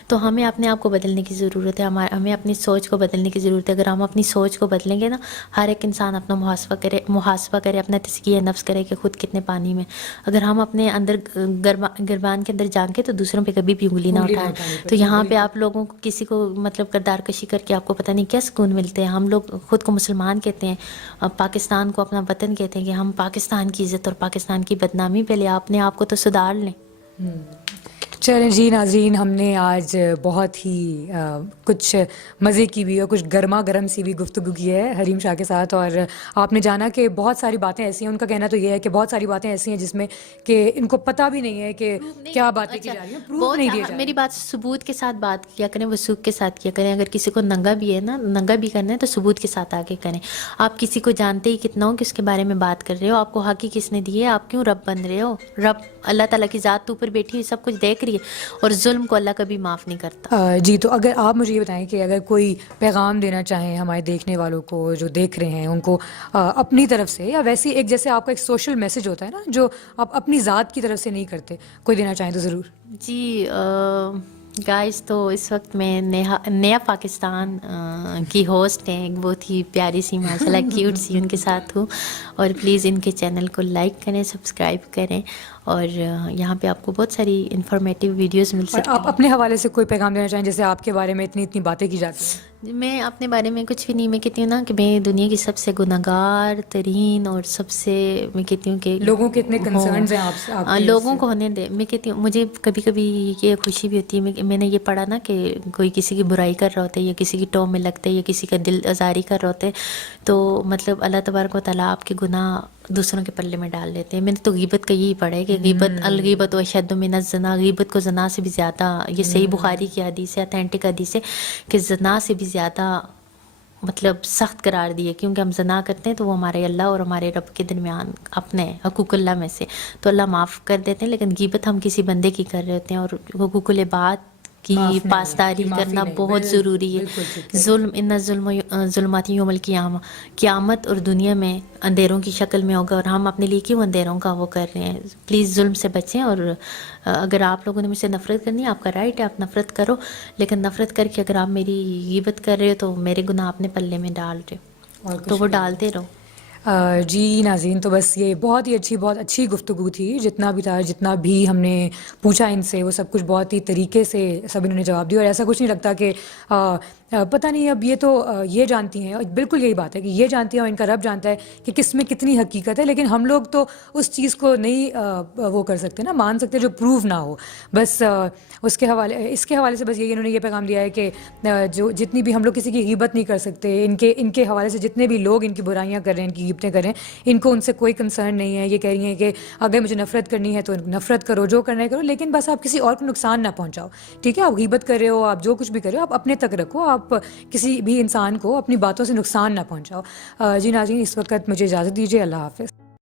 تو ہمیں اپنے آپ کو بدلنے کی ضرورت ہے, ہمیں اپنی سوچ کو بدلنے کی ضرورت ہے. اگر ہم اپنی سوچ کو بدلیں گے نا, ہر ایک انسان اپنا محاسبہ کرے, اپنا تزکیہ نفس کرے کہ خود کتنے پانی میں. اگر ہم اپنے اندر گربان کے اندر جھانکیں تو دوسروں پہ کبھی بھی انگلی نہ اٹھائیں. تو یہاں پہ آپ لوگوں کو کسی کو مطلب کردار کشی کر کے آپ کو پتہ نہیں کیا سکون ملتے ہیں. ہم لوگ خود کو مسلمان کہتے ہیں, پاکستان کو اپنا وطن کہتے ہیں, کہ ہم پاکستان کی عزت اور پاکستان کی بدنامی پہ لے, اپنے آپ کو تو سدھار لیں. چلیں جی ناظرین, ہم نے آج بہت ہی کچھ مزے کی بھی اور کچھ گرما گرم سی بھی گفتگو کی ہے حریم شاہ کے ساتھ, اور آپ نے جانا کہ بہت ساری باتیں ایسی ہیں, ان کا کہنا تو یہ ہے کہ بہت ساری باتیں ایسی ہیں جس میں کہ ان کو پتہ بھی نہیں ہے کہ کیا باتیں کی جا رہی ہیں, پروف نہیں دیا جا رہا. میری بات ثبوت کے ساتھ بات کیا کریں, وثوق کے ساتھ کیا کریں. اگر کسی کو ننگا بھی ہے نا, ننگا بھی کرنا ہے تو ثبوت کے ساتھ آگے کریں. آپ کسی کو جانتے ہی کتنا ہو کہ اس کے بارے میں بات کر رہے ہو, آپ کو حق ہی کس نے دی ہے, آپ کیوں رب بن رہے ہو. رب اللہ تعالیٰ کی ذات اوپر بیٹھی ہوئی سب کچھ دیکھ رہی ہے, اور ظلم کو اللہ کبھی معاف نہیں کرتا. جی تو اگر آپ مجھے یہ بتائیں کہ اگر کوئی پیغام دینا چاہیں ہمارے دیکھنے والوں کو جو دیکھ رہے ہیں, ان کو اپنی طرف سے یا ویسی ایک جیسے آپ کا ایک سوشل میسج ہوتا ہے نا جو آپ اپنی ذات کی طرف سے نہیں کرتے, کوئی دینا چاہیں تو ضرور. جی گائز, تو اس وقت میں نیا پاکستان کی ہوسٹ ہیں, ایک بہت ہی پیاری سی ماشاء اللہ کیوٹ سی ان کے ساتھ ہوں, اور پلیز ان کے چینل کو لائک کریں, سبسکرائب کریں, اور یہاں پہ آپ کو بہت ساری انفارمیٹیو ویڈیوز مل سکتی ہیں. آپ اپنے حوالے سے کوئی پیغام دینا چاہیں, جیسے آپ کے بارے میں اتنی باتیں کی جاتی ہیں. میں اپنے بارے میں کچھ بھی نہیں, میں کہتی ہوں نا کہ میں دنیا کی سب سے گناہگار ترین, اور سب سے میں کہتی ہوں کہ لوگوں کے اتنے کنسرنز ہیں آپ سے, لوگوں کو ہونے دے. میں کہتی ہوں مجھے کبھی کبھی یہ خوشی بھی ہوتی ہے, میں نے یہ پڑھا نا کہ کوئی کسی کی برائی کر رہا ہوتا ہے, یا کسی کی ٹو میں لگتا ہے, یا کسی کا دل آزاری کر رہا ہوتا ہے, تو مطلب اللہ تبارک و تعالیٰ آپ کے گناہ دوسروں کے پلے میں ڈال دیتے ہیں. میں نے تو غیبت کا یہی پڑھا ہے کہ الغیبت اشد من الزنا, غیبت کو زنا سے بھی زیادہ, یہ صحیح بخاری کی حدیث ہے, اتھینٹک حدیث ہے, کہ زنا سے بھی زیادہ مطلب سخت قرار دیے, کیونکہ ہم زنا کرتے ہیں تو وہ ہمارے اللہ اور ہمارے رب کے درمیان اپنے حقوق اللہ میں سے, تو اللہ معاف کر دیتے ہیں. لیکن غیبت ہم کسی بندے کی کر رہے ہوتے ہیں, اور حقوق العباد کی پاسداری کرنا بہت ضروری ہے. ظلم, ان ظلمات یوم القیامہ, قیامت اور دنیا میں اندھیروں کی شکل میں ہوگا, اور ہم اپنے لیے کیوں اندھیروں کا وہ کر رہے ہیں. پلیز ظلم سے بچیں, اور اگر آپ لوگوں نے مجھ سے نفرت کرنی ہے, آپ کا رائٹ ہے, آپ نفرت کرو, لیکن نفرت کر کے اگر آپ میری غیبت کر رہے ہو تو میرے گناہ اپنے پلے میں ڈال رہے ہو, تو وہ ڈالتے رہو. جی ناظرین، تو بس یہ بہت اچھی گفتگو تھی. جتنا بھی تھا، جتنا بھی ہم نے پوچھا ان سے، وہ سب کچھ بہت ہی طریقے سے سب انہوں نے جواب دیا. اور ایسا کچھ نہیں لگتا کہ پتہ نہیں اب یہ تو یہ جانتی ہیں. بالکل یہی بات ہے کہ یہ جانتی ہیں اور ان کا رب جانتا ہے کہ کس میں کتنی حقیقت ہے. لیکن ہم لوگ تو اس چیز کو نہیں وہ کر سکتے نا، مان سکتے جو پروو نہ ہو. بس اس کے حوالے سے بس یہی انہوں نے یہ پیغام دیا ہے کہ جو جتنی بھی ہم لوگ کسی کی غیبت نہیں کر سکتے. ان کے حوالے سے جتنے بھی لوگ ان کی برائیاں کر رہے ہیں، ان کی غیبتیں کر رہے ہیں، ان کو ان سے کوئی کنسرن نہیں ہے. یہ کہہ رہی ہیں کہ اگر مجھے نفرت کرنی ہے تو نفرت کرو، جو کرنا ہے کرو، لیکن بس آپ کسی اور کو نقصان نہ پہنچاؤ. ٹھیک ہے، آپ غیبت کر رہے ہو، آپ جو کچھ بھی کر رہے ہو، آپ اپنے تک رکھو. آپ کسی بھی انسان کو اپنی باتوں سے نقصان نہ پہنچاؤ. جی ناظرین، اس وقت مجھے اجازت دیجیے. اللہ حافظ.